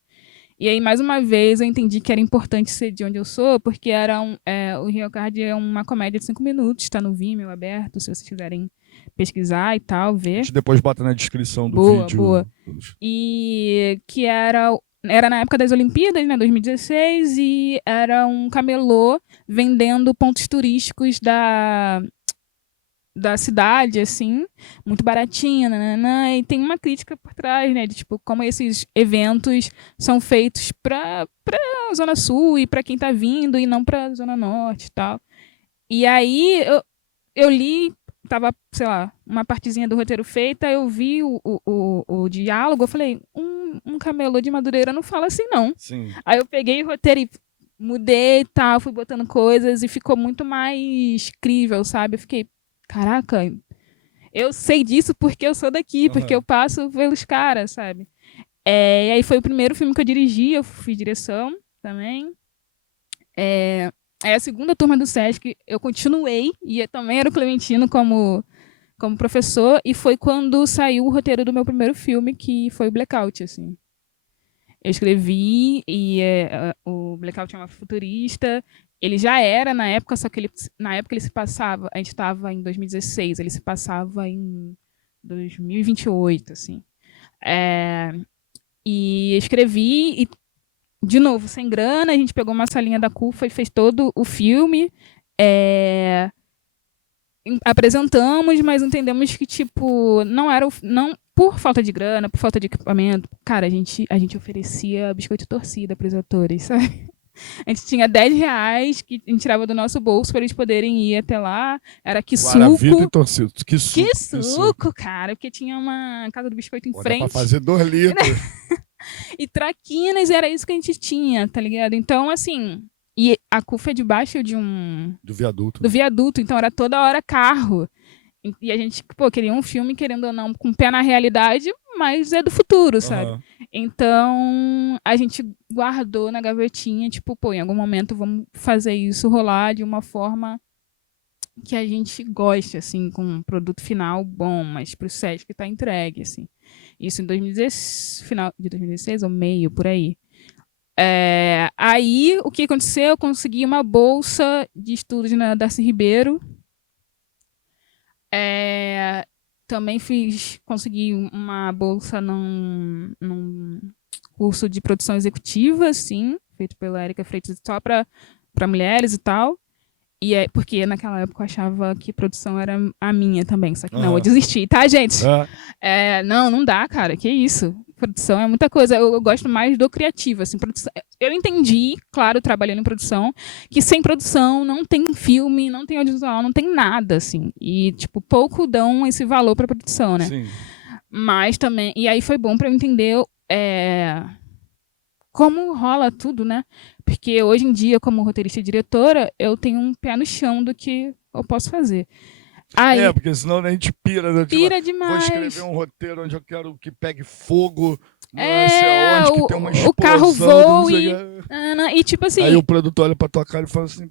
E aí, mais uma vez, eu entendi que era importante ser de onde eu sou, porque o Real Card é uma comédia de 5 minutos, está no Vimeo aberto, se vocês quiserem pesquisar e tal, ver. A gente depois bota na descrição do vídeo. Boa. E que era na época das Olimpíadas, né, 2016, e era um camelô vendendo pontos turísticos da cidade, assim, muito baratinha, e tem uma crítica por trás, né, de tipo, como esses eventos são feitos pra Zona Sul e pra quem tá vindo e não pra Zona Norte e tal. E aí eu li, tava, sei lá, uma partezinha do roteiro feita, eu vi o diálogo, eu falei, um camelô de Madureira não fala assim, não. Sim. Aí eu peguei o roteiro e mudei e tal, fui botando coisas e ficou muito mais crível, sabe? Eu fiquei, caraca, eu sei disso porque eu sou daqui, porque eu passo pelos caras, sabe? E aí foi o primeiro filme que eu dirigi, eu fiz direção também. Aí a segunda turma do SESC eu continuei, e também era o Clementino como professor, e foi quando saiu o roteiro do meu primeiro filme, que foi o Blackout, assim. Eu escrevi, e o Blackout é uma futurista. Ele já era na época, só que na época ele se passava, a gente estava em 2016, ele se passava em 2028, assim. E escrevi, e de novo, sem grana, a gente pegou uma salinha da CUFA e fez todo o filme. Apresentamos, mas entendemos que, tipo, não era não por falta de grana, por falta de equipamento. Cara, a gente oferecia biscoito e torcida para os atores, sabe? A gente tinha R$10 que a gente tirava do nosso bolso para eles poderem ir até lá. Era que Guaravita e torcida. Que suco, cara, porque tinha uma casa do biscoito em frente. Dá pra fazer 2 litros. E traquinas, era isso que a gente tinha, tá ligado? Então, assim, e a CUFA é debaixo do viaduto. Do viaduto, então era toda hora carro. E a gente, pô, queria um filme, querendo ou não, com o pé na realidade, mas é do futuro, sabe? Então, a gente guardou na gavetinha, tipo, pô, em algum momento vamos fazer isso rolar de uma forma que a gente goste, assim, com um produto final bom, mas pro SESC tá entregue, assim. Isso em 2016, final de 2016 ou meio, por aí. Aí, o que aconteceu? Eu consegui uma bolsa de estudos na Darcy Ribeiro. Também consegui uma bolsa num curso de produção executiva, assim, feito pela Érica Freitas, só para mulheres e tal. Porque naquela época eu achava que produção era a minha também, só que não, eu desisti, tá, gente? Não dá, cara, que isso? Produção é muita coisa, eu gosto mais do criativo, assim, produção. Eu entendi, claro, trabalhando em produção, que sem produção não tem filme, não tem audiovisual, não tem nada, assim, e, tipo, pouco dão esse valor pra produção, né? Sim. Mas também, e aí foi bom pra eu entender como rola tudo, né? Porque hoje em dia, como roteirista e diretora, eu tenho um pé no chão do que eu posso fazer. Aí, porque senão a gente pira, né? Pira demais. Vou escrever um roteiro onde eu quero que pegue fogo, não sei aonde, que tem uma explosão. O carro voe. E tipo assim... Aí o produtor olha pra tua cara e fala assim...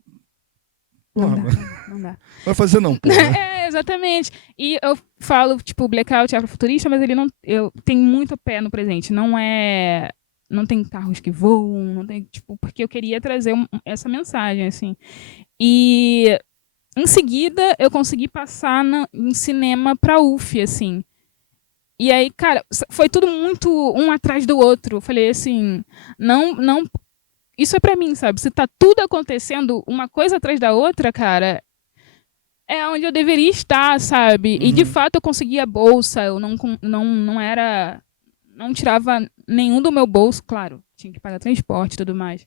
Não dá. Vai fazer não, pô. Exatamente. E eu falo, tipo, Blackout é afrofuturista, mas ele não... Eu tenho muito pé no presente. Não é não tem carros que voam, não tem, tipo, porque eu queria trazer essa mensagem, assim. E em seguida eu consegui passar em cinema pra UF, assim. E aí, cara, foi tudo muito um atrás do outro. Eu falei assim, não, isso é pra mim, sabe? Se tá tudo acontecendo uma coisa atrás da outra, cara, é onde eu deveria estar, sabe? E de fato eu consegui a bolsa, eu não era, não tirava nenhum do meu bolso, claro, tinha que pagar transporte e tudo mais.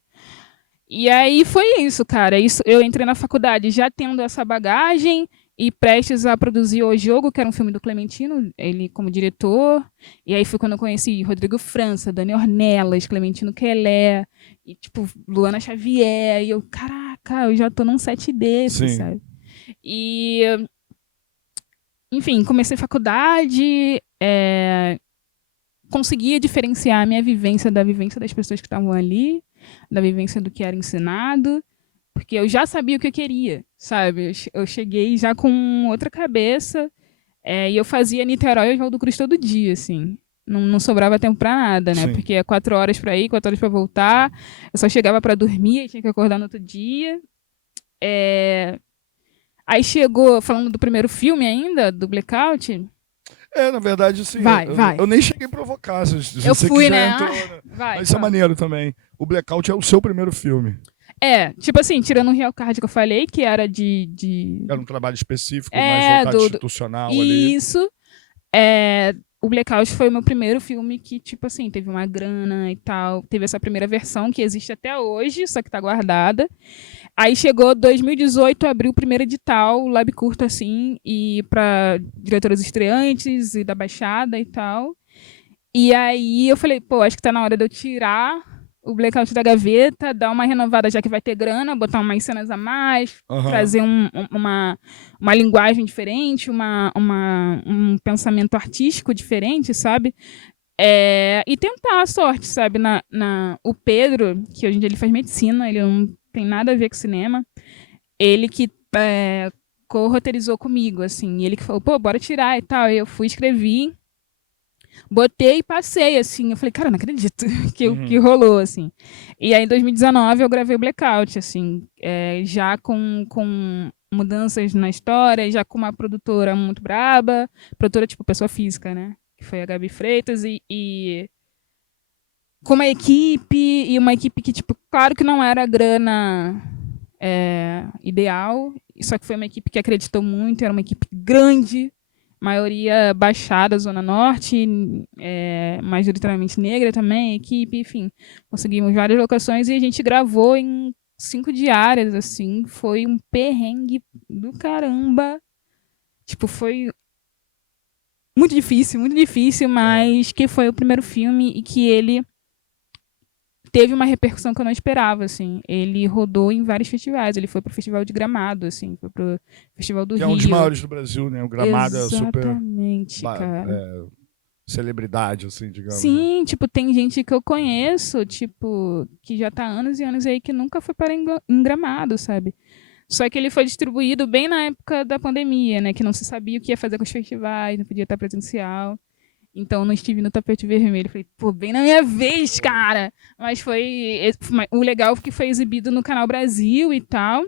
E aí foi isso, cara. Isso, eu entrei na faculdade já tendo essa bagagem e prestes a produzir O Jogo, que era um filme do Clementino, ele como diretor. E aí foi quando eu conheci Rodrigo França, Dani Ornelas, Clementino Quelé, e tipo, Luana Xavier. E eu, caraca, eu já tô num set desse, Sim. sabe? E, enfim, comecei faculdade, conseguia diferenciar a minha vivência da vivência das pessoas que estavam ali, da vivência do que era ensinado, porque eu já sabia o que eu queria, sabe? Eu cheguei já com outra cabeça, e eu fazia Niterói e Oswaldo Cruz todo dia, assim. Não sobrava tempo pra nada, né? Sim. Porque é 4 horas pra ir, 4 horas pra voltar. Eu só chegava pra dormir e tinha que acordar no outro dia. Aí chegou, falando do primeiro filme ainda, do Blackout. Na verdade, assim, Vai. eu nem cheguei a provocar. Se Eu você fui, que já né? entrou, né? Vai. Mas isso é maneiro também. O Blackout é o seu primeiro filme. Tipo assim, tirando o Real Card que eu falei, que era Era um trabalho específico, mais voltado institucional ali. Isso. O Blackout foi o meu primeiro filme que, tipo assim, teve uma grana e tal. Teve essa primeira versão que existe até hoje, só que tá guardada. Aí chegou 2018, abriu o primeiro edital, Lab Curto, assim, e para diretoras estreantes e da Baixada e tal. E aí eu falei, pô, acho que tá na hora de eu tirar o Blackout da gaveta, dar uma renovada já que vai ter grana, botar umas cenas a mais, trazer uma linguagem diferente, um pensamento artístico diferente, sabe? E tentar a sorte, sabe? O Pedro, que hoje em dia ele faz medicina, ele não tem nada a ver com cinema, ele que co-roteirizou comigo, assim, ele que falou, pô, bora tirar e tal. E eu fui, escrevi, botei e passei, assim. Eu falei, cara, não acredito que rolou, assim. E aí, em 2019, eu gravei o Blackout, assim, já com mudanças na história, já com uma produtora muito braba, produtora tipo pessoa física, né? Que foi a Gabi Freitas, e com uma equipe que, tipo, claro que não era a grana ideal, só que foi uma equipe que acreditou muito, era uma equipe grande, maioria Baixada, Zona Norte, majoritariamente negra também, equipe, enfim. Conseguimos várias locações e a gente gravou em 5 diárias, assim. Foi um perrengue do caramba. Tipo, foi muito difícil, mas que foi o primeiro filme e que ele teve uma repercussão que eu não esperava, assim. Ele rodou em vários festivais. Ele foi pro Festival de Gramado, assim. Foi pro Festival do Rio. Que é um dos maiores do Brasil, né? O Gramado é super... Exatamente, cara. Celebridade, assim, digamos. Sim, tipo, tem gente que eu conheço, tipo, que já tá há anos e anos aí que nunca foi para em Gramado, sabe? Só que ele foi distribuído bem na época da pandemia, né? Que não se sabia o que ia fazer com os festivais, não podia estar presencial. Então não estive no tapete vermelho. Falei, pô, bem na minha vez, cara! Mas o legal foi que foi exibido no Canal Brasil e tal.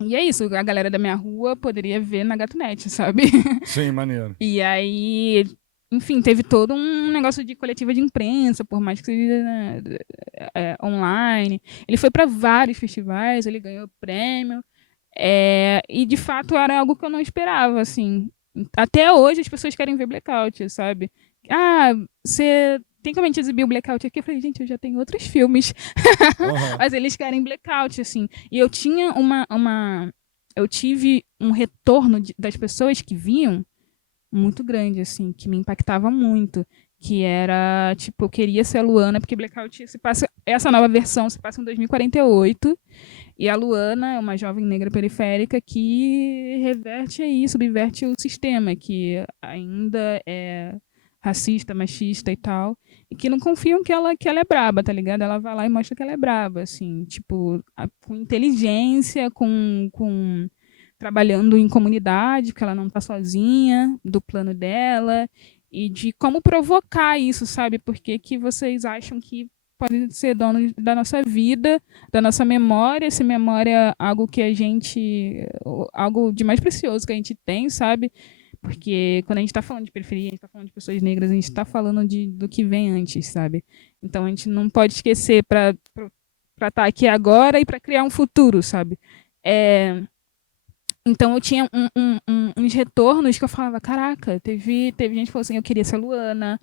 E é isso, a galera da minha rua poderia ver na Gatonet, sabe? Sim, maneiro. E aí, enfim, teve todo um negócio de coletiva de imprensa, por mais que seja, né, online. Ele foi para vários festivais, ele ganhou prêmio. E de fato era algo que eu não esperava, assim. Até hoje as pessoas querem ver Blackout, sabe? Ah, você tem como a gente exibir o Blackout aqui? Eu falei, gente, eu já tenho outros filmes. Mas eles querem Blackout, assim. E eu tinha eu tive um retorno das pessoas que viam muito grande, assim, que me impactava muito. Que era, tipo, eu queria ser a Luana, porque Blackout se passa. Essa nova versão se passa em 2048. E a Luana é uma jovem negra periférica que reverte aí, subverte o sistema, que ainda é racista, machista e tal. E que não confiam que ela é braba, tá ligado? Ela vai lá e mostra que ela é braba, assim, tipo, com inteligência, trabalhando em comunidade, porque ela não tá sozinha, do plano dela. e de como provocar isso, sabe? Por que que vocês acham que podem ser donos da nossa vida, da nossa memória, se memória é algo que a gente, algo de mais precioso que a gente tem, sabe? Porque quando a gente está falando de periferia, a gente está falando de pessoas negras, a gente está falando do que vem antes, sabe? Então a gente não pode esquecer para estar aqui agora e para criar um futuro, sabe? Então eu tinha uns retornos que eu falava, caraca, teve gente que falou assim, eu queria ser a Luana,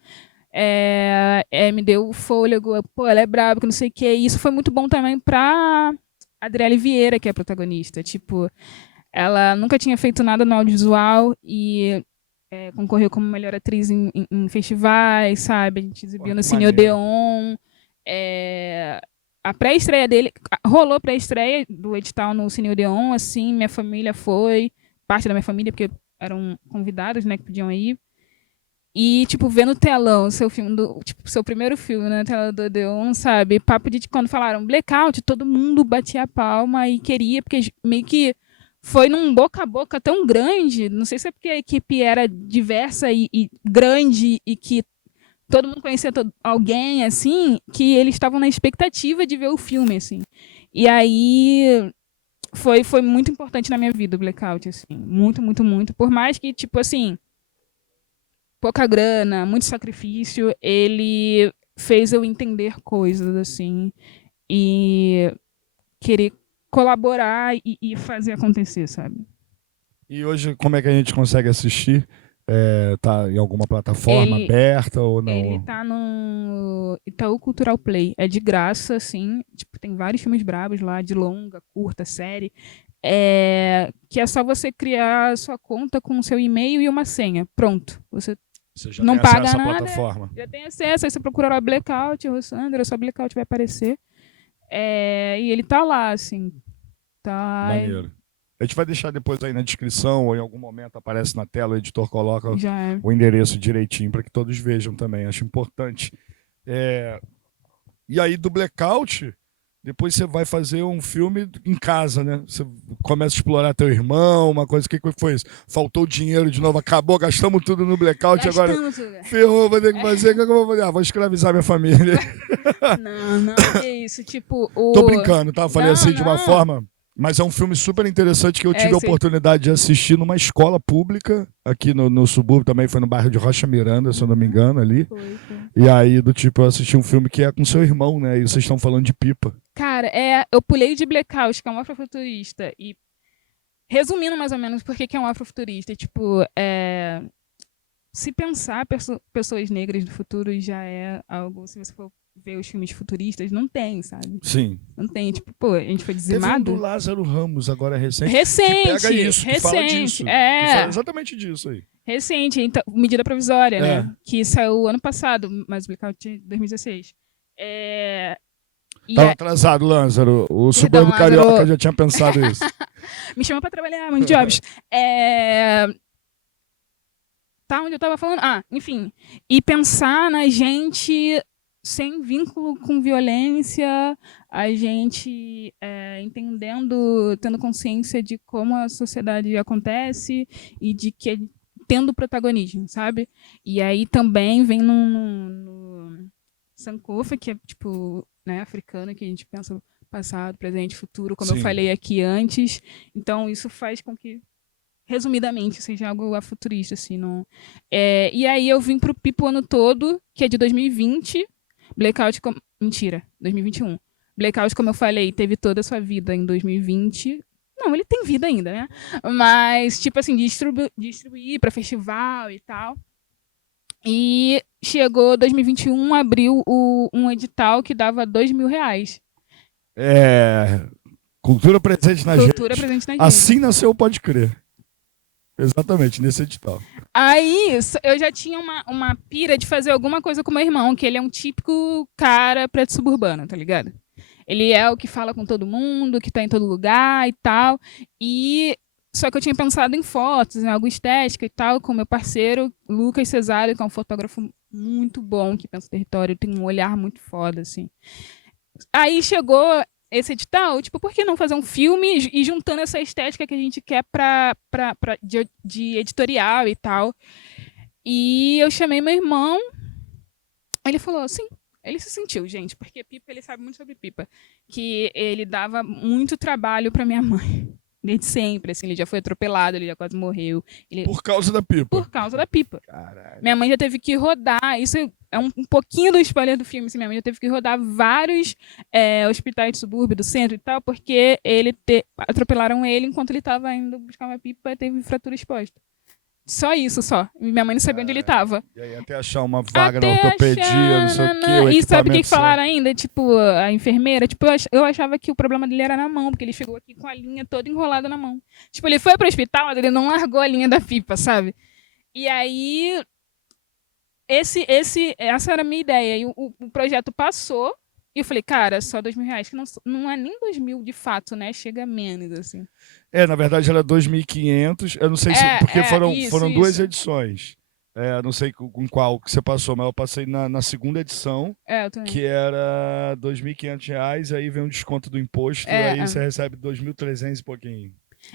me deu fôlego, pô, ela é braba, que não sei o que. E isso foi muito bom também pra Adriele Vieira, que é a protagonista. Tipo, ela nunca tinha feito nada no audiovisual e concorreu como melhor atriz em festivais, sabe? A gente exibiu no Cine Odeon. A pré-estreia dele, rolou a pré-estreia do edital no Cine Odeon, assim, minha família foi, parte da minha família, porque eram convidados, né, que podiam ir. E, tipo, ver no telão seu filme, seu primeiro filme na tela do Odeon, sabe? Papo de quando falaram blackout, todo mundo batia a palma e queria, porque meio que foi num boca a boca tão grande, não sei se é porque a equipe era diversa e grande e que todo mundo conhecia alguém, assim, que eles estavam na expectativa de ver o filme, assim. E aí foi muito importante na minha vida o blackout, assim. Muito, muito, muito. Por mais que, tipo, assim, pouca grana, muito sacrifício, ele fez eu entender coisas, assim, e querer colaborar e fazer acontecer, sabe? E hoje, como é que a gente consegue assistir? Tá em alguma plataforma aberta ou não? Ele tá no Itaú Cultural Play. É de graça, assim. Tipo, tem vários filmes brabos lá, de longa, curta, série. Que é só você criar a sua conta com o seu e-mail e uma senha. Pronto. Você já não tem paga acesso à nada. plataforma. Já tem acesso. Aí você procura lá Blackout, Rossandra, só Blackout vai aparecer. E ele tá lá, assim. Tá. Maneiro. A gente vai deixar depois aí na descrição ou em algum momento aparece na tela, o editor coloca o endereço direitinho para que todos vejam também. Acho importante. E aí do Blackout, depois você vai fazer um filme em casa, né? Você começa a explorar teu irmão, uma coisa. O que foi isso? Faltou dinheiro de novo, acabou, gastamos tudo no Blackout, agora ferrou, vou ter que fazer, o que eu vou fazer? Vou escravizar minha família. Não, é isso. Tipo, Tô brincando, tá? Falei assim de uma forma... Mas é um filme super interessante que eu tive a oportunidade de assistir numa escola pública, aqui no subúrbio também, foi no bairro de Rocha Miranda, se eu não me engano, ali. Foi. E aí, eu assisti um filme que é com seu irmão, né? E vocês estão falando de pipa. Cara, eu pulei de Blackout, que é um afrofuturista, e resumindo mais ou menos por que é um afrofuturista, tipo, se pensar pessoas negras no futuro já é algo, se você for ver os filmes futuristas, não tem, sabe? Sim. Não tem, tipo, pô, a gente foi dizimado. Teve um do Lázaro Ramos, agora recente. Recente, que pega isso, que fala disso. Que fala exatamente disso aí. Recente, então, medida provisória, né? Que saiu ano passado, mas o Blackout de 2016. Tava atrasado, Lázaro. O subúrbio carioca já tinha pensado isso. Me chama pra trabalhar, muito jobs. Tá onde eu tava falando? Enfim. E pensar na gente sem vínculo com violência, a gente entendendo, tendo consciência de como a sociedade acontece e de que tendo protagonismo, sabe? E aí também vem no Sankofa, que é tipo, né, africano, que a gente pensa passado, presente, futuro, como eu falei aqui antes. Então isso faz com que, resumidamente, seja algo afuturista, assim, não... E aí eu vim pro Pipo o ano todo, que é de 2020, Blackout... Mentira, 2021. Blackout, como eu falei, teve toda a sua vida em 2020. Não, ele tem vida ainda, né? Mas, tipo assim, distribuir para festival e tal. E chegou 2021, abriu um edital que dava R$2.000. Cultura presente na gente. Cultura presente na gente. Assim nasceu o Pode Crer. Exatamente, nesse edital. Aí, eu já tinha uma pira de fazer alguma coisa com meu irmão, que ele é um típico cara preto suburbano, tá ligado? Ele é o que fala com todo mundo, que tá em todo lugar e tal. Só que eu tinha pensado em fotos, em algo estético e tal, com meu parceiro, Lucas Cesário, que é um fotógrafo muito bom, que pensa o território, tem um olhar muito foda, assim. Aí chegou esse edital, tipo, por que não fazer um filme e juntando essa estética que a gente quer de editorial e tal. E eu chamei meu irmão, ele falou assim, ele se sentiu, gente, porque pipa, ele sabe muito sobre pipa, que ele dava muito trabalho pra minha mãe. Desde sempre, assim, ele já foi atropelado, ele já quase morreu. Por causa da pipa. Por causa da pipa. Caralho. Minha mãe já teve que rodar, isso é um pouquinho do spoiler do filme, assim, minha mãe já teve que rodar vários hospitais de subúrbio, do centro e tal, porque atropelaram ele enquanto ele estava indo buscar uma pipa e teve fratura exposta. Só isso, só. Minha mãe não sabia onde ele estava. E aí até achar uma vaga na ortopedia, não sei o quê. E sabe o que falaram ainda? Tipo, a enfermeira, tipo, eu achava que o problema dele era na mão, porque ele chegou aqui com a linha toda enrolada na mão. Tipo, ele foi pro hospital, mas ele não largou a linha da pipa, sabe? E aí, essa era a minha ideia. E o projeto passou, e eu falei, cara, só R$2.000, que não é nem 2.000 de fato, né? Chega a menos, assim. Na verdade era 2.500. Eu não sei se... Porque foram duas edições. Não sei com qual que você passou, mas eu passei na segunda edição, que era R$2.500, aí vem um desconto do imposto, aí você recebe 2.300 e pouquinho.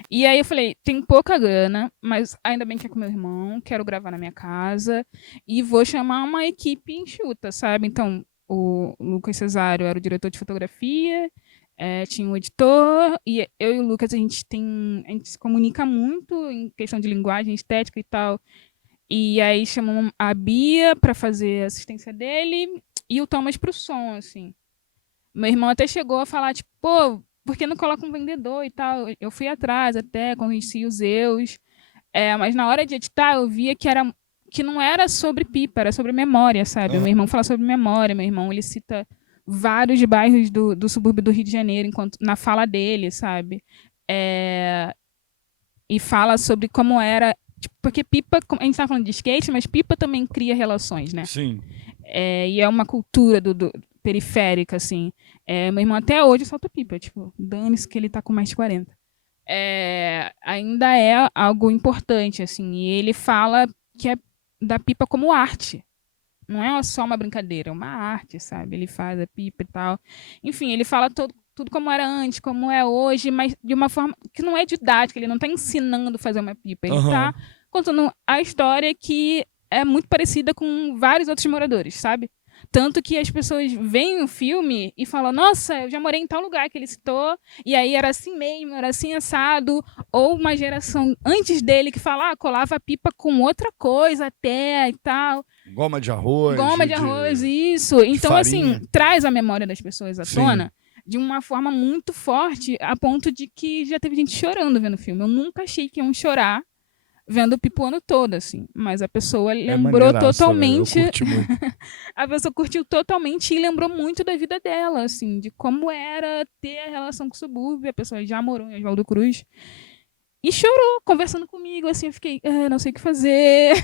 E aí eu falei, tem pouca grana, mas ainda bem que é com meu irmão, quero gravar na minha casa, e vou chamar uma equipe enxuta, sabe? Então, o Lucas Cesário era o diretor de fotografia, tinha um editor, e eu e o Lucas, a gente se comunica muito em questão de linguagem, estética e tal. E aí chamamos a Bia para fazer a assistência dele e o Thomas pro som, assim. Meu irmão até chegou a falar, tipo, pô, por que não coloca um vendedor e tal? Eu fui atrás até, conheci os Zeus. Mas na hora de editar, eu via que não era sobre pipa, era sobre memória, sabe? Meu irmão fala sobre memória, meu irmão, ele cita vários bairros do subúrbio do Rio de Janeiro na fala dele, sabe? E fala sobre como era... Tipo, porque pipa, a gente tá falando de skate, mas pipa também cria relações, né? Sim. E é uma cultura periférica, assim. Meu irmão até hoje solta pipa, tipo, dane-se que ele tá com mais de 40. Ainda é algo importante, assim, e ele fala que é da pipa como arte. Não é só uma brincadeira, é uma arte, sabe? Ele faz a pipa e tal. Enfim, ele fala tudo como era antes, como é hoje, mas de uma forma que não é didática, ele não está ensinando a fazer uma pipa, ele está contando a história que é muito parecida com vários outros moradores, sabe? Tanto que as pessoas veem o filme e falam, nossa, eu já morei em tal lugar que ele citou, e aí era assim mesmo, era assim assado, ou uma geração antes dele que fala, colava a pipa com outra coisa até e tal. Goma de arroz. Goma de arroz, isso. Então, assim, traz a memória das pessoas à tona de uma forma muito forte, a ponto de que já teve gente chorando vendo o filme. Eu nunca achei que iam chorar vendo o pipa o ano todo, assim. Mas a pessoa lembrou totalmente. Eu curti muito. A pessoa curtiu totalmente e lembrou muito da vida dela, assim, de como era ter a relação com o subúrbio. A pessoa já morou em Oswaldo Cruz. E chorou, conversando comigo, assim, eu fiquei, não sei o que fazer.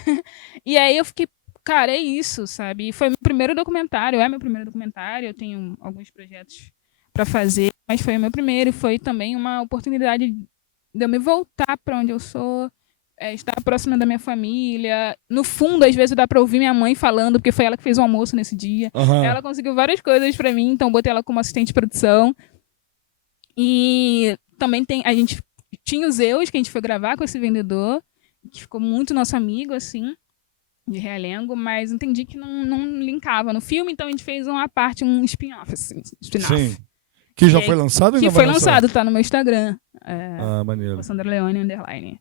E aí eu fiquei, cara, é isso, sabe? E foi meu primeiro documentário, é meu primeiro documentário, eu tenho alguns projetos para fazer, mas foi o meu primeiro e foi também uma oportunidade de eu me voltar para onde eu sou, estar próxima da minha família. No fundo, às vezes dá para ouvir minha mãe falando, porque foi ela que fez o almoço nesse dia. Ela conseguiu várias coisas para mim, então botei ela como assistente de produção. E também a gente tinha os Zeus, que a gente foi gravar com esse vendedor, que ficou muito nosso amigo, assim, de Realengo, mas entendi que não linkava no filme, então a gente fez uma parte, um spin-off, assim, Sim. Que já foi lançado? Que foi lançado, tá no meu Instagram. Maneiro. Sandra Leone, _.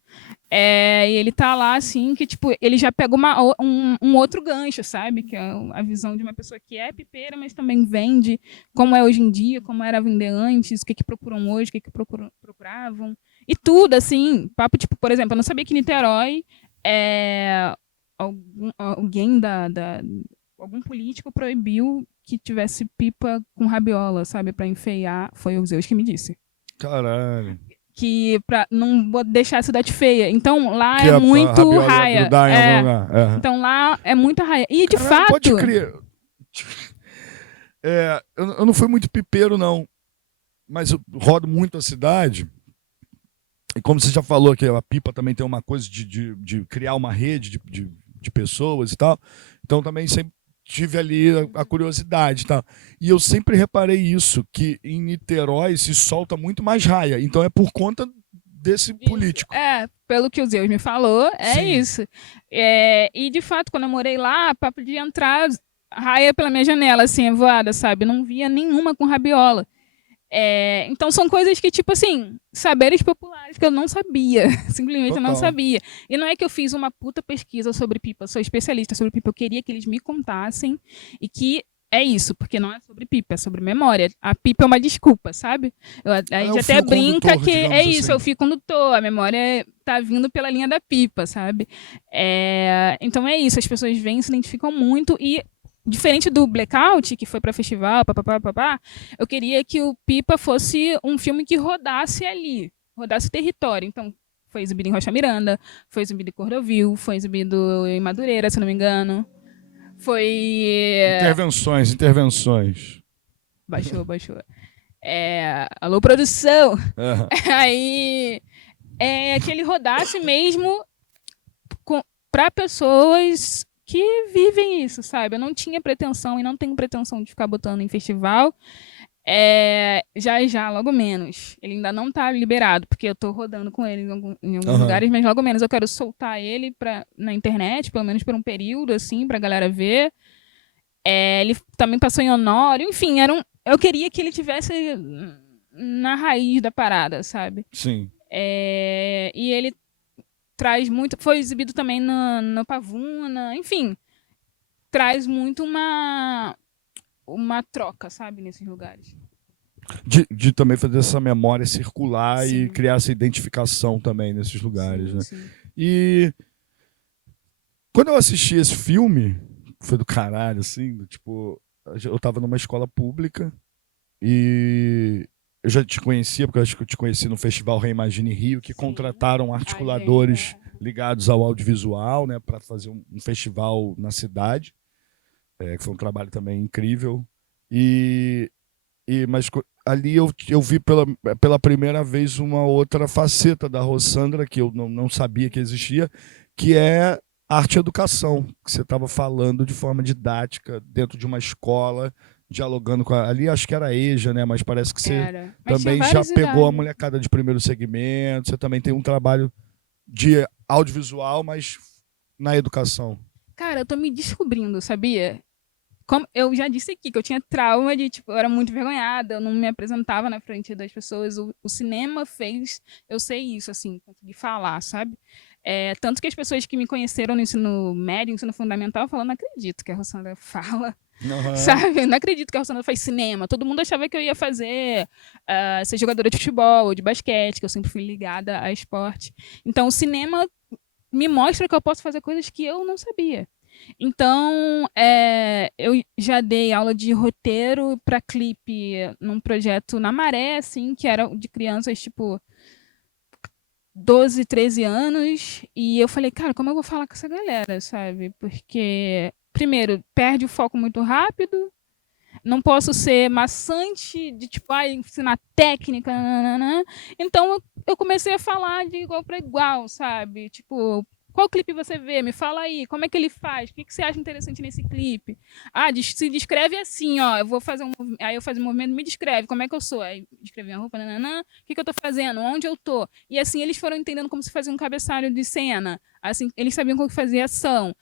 E ele tá lá, assim, que tipo, ele já pega um outro gancho, sabe? Que é a visão de uma pessoa que é pipeira, mas também vende, como é hoje em dia, como era vender antes, o que procuram hoje, o que procuravam. E tudo, assim, papo, tipo, por exemplo, eu não sabia que Niterói alguém algum político proibiu que tivesse pipa com rabiola, sabe, para enfeiar. Foi o Zeus que me disse. Caralho. Que pra não deixar a cidade feia. Então lá é muito raia. Então lá é muita raia. E de fato. Pode crer. Eu não fui muito pipeiro, não. Mas eu rodo muito a cidade. E como você já falou, que a pipa também tem uma coisa de criar uma rede de pessoas e tal. Então também sempre tive ali a curiosidade e tal. E eu sempre reparei isso, que em Niterói se solta muito mais raia. Então é por conta desse político. Pelo que o Zeus me falou, Sim. isso. E de fato, quando eu morei lá, papo de entrar raia pela minha janela, assim, voada, sabe? Não via nenhuma com rabiola. Então são coisas que, tipo assim, saberes populares que eu não sabia. Simplesmente eu não Total. sabia. E não é que eu fiz uma puta pesquisa sobre pipa, sou especialista sobre pipa, eu queria que eles me contassem e que é isso, porque não é sobre pipa, é sobre memória. A pipa é uma desculpa, sabe? A gente o até fio brinca condutor, que é digamos isso, assim. é o fio condutor, a memória tá vindo pela linha da pipa, sabe? Então é isso, as pessoas vêm, se identificam muito e diferente do Blackout, que foi para festival, papapá, eu queria que o Pipa fosse um filme que rodasse ali, rodasse território. Então, foi exibido em Rocha Miranda, foi exibido em Cordovil, foi exibido em Madureira, se não me engano. Foi. Intervenções. Baixou. Alô, produção! Uhum. Aí. Que ele rodasse mesmo para pessoas que vivem isso, sabe? Eu não tinha pretensão e não tenho pretensão de ficar botando em festival. Já, logo menos. Ele ainda não tá liberado, porque eu tô rodando com ele em alguns lugares, mas logo menos eu quero soltar ele na internet, pelo menos por um período, assim, pra galera ver. Ele também passou em Honório, enfim, eu queria que ele tivesse na raiz da parada, sabe? Sim. E ele traz muito. Foi exibido também no Pavuna, enfim. Traz muito uma troca, sabe, nesses lugares. De também fazer essa memória circular Sim. e criar essa identificação também nesses lugares, né? Sim. E quando eu assisti esse filme, foi do caralho, assim, tipo, eu tava numa escola pública e eu já te conhecia, porque eu acho que eu te conheci no Festival Reimagine Rio, que contrataram articuladores ligados ao audiovisual, né, para fazer um festival na cidade, que foi um trabalho também incrível. Mas ali eu vi pela primeira vez uma outra faceta da Rossandra que eu não sabia que existia, que é arte e educação, que você estava falando de forma didática dentro de uma escola, dialogando com ali acho que era a EJA, né? Mas parece que você também já pegou a molecada de primeiro segmento, você também tem um trabalho de audiovisual, mas na educação. Cara, eu tô me descobrindo, sabia? Como eu já disse aqui, que eu tinha trauma de, tipo, eu era muito envergonhada, eu não me apresentava na frente das pessoas. O cinema fez eu sei isso, assim, conseguir falar, sabe? Tanto que as pessoas que me conheceram no ensino médio, no ensino fundamental, falam, não acredito que a Rossandra fala, sabe? Não acredito que a Rossandra faz cinema. Todo mundo achava que eu ia fazer, ser jogadora de futebol ou de basquete, que eu sempre fui ligada a esporte. Então, o cinema me mostra que eu posso fazer coisas que eu não sabia. Então, eu já dei aula de roteiro para clipe num projeto na Maré, assim, que era de crianças, tipo, 12, 13 anos. E eu falei, cara, como eu vou falar com essa galera, sabe? Porque, primeiro, perde o foco muito rápido. Não posso ser maçante de, tipo, ensinar técnica, nananã. Então, eu comecei a falar de igual para igual, sabe? Tipo, qual clipe você vê? Me fala aí, como é que ele faz? O que você acha interessante nesse clipe? Se descreve assim, ó, eu vou fazer aí eu faço um movimento, me descreve, como é que eu sou? Aí descrevi a roupa, nananã, o que eu tô fazendo? Onde eu tô? E assim, eles foram entendendo como se fazia um cabeçalho de cena. Assim, eles sabiam como fazer ação.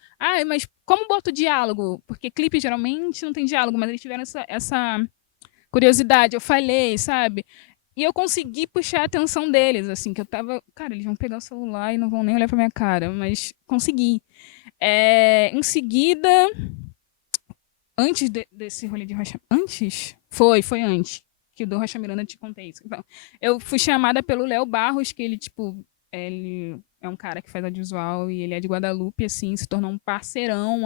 Mas como bota o diálogo? Porque clipe geralmente não tem diálogo, mas eles tiveram essa curiosidade. Eu falei, sabe? E eu consegui puxar a atenção deles, assim, que eu tava. Cara, eles vão pegar o celular e não vão nem olhar pra minha cara, mas consegui. Em seguida, antes desse rolê de Rocha. Antes? Foi antes. Que do Rocha Miranda te contei isso. Então, eu fui chamada pelo Léo Barros, que ele, tipo, ele é um cara que faz audiovisual e ele é de Guadalupe, assim, se tornou um parceirão,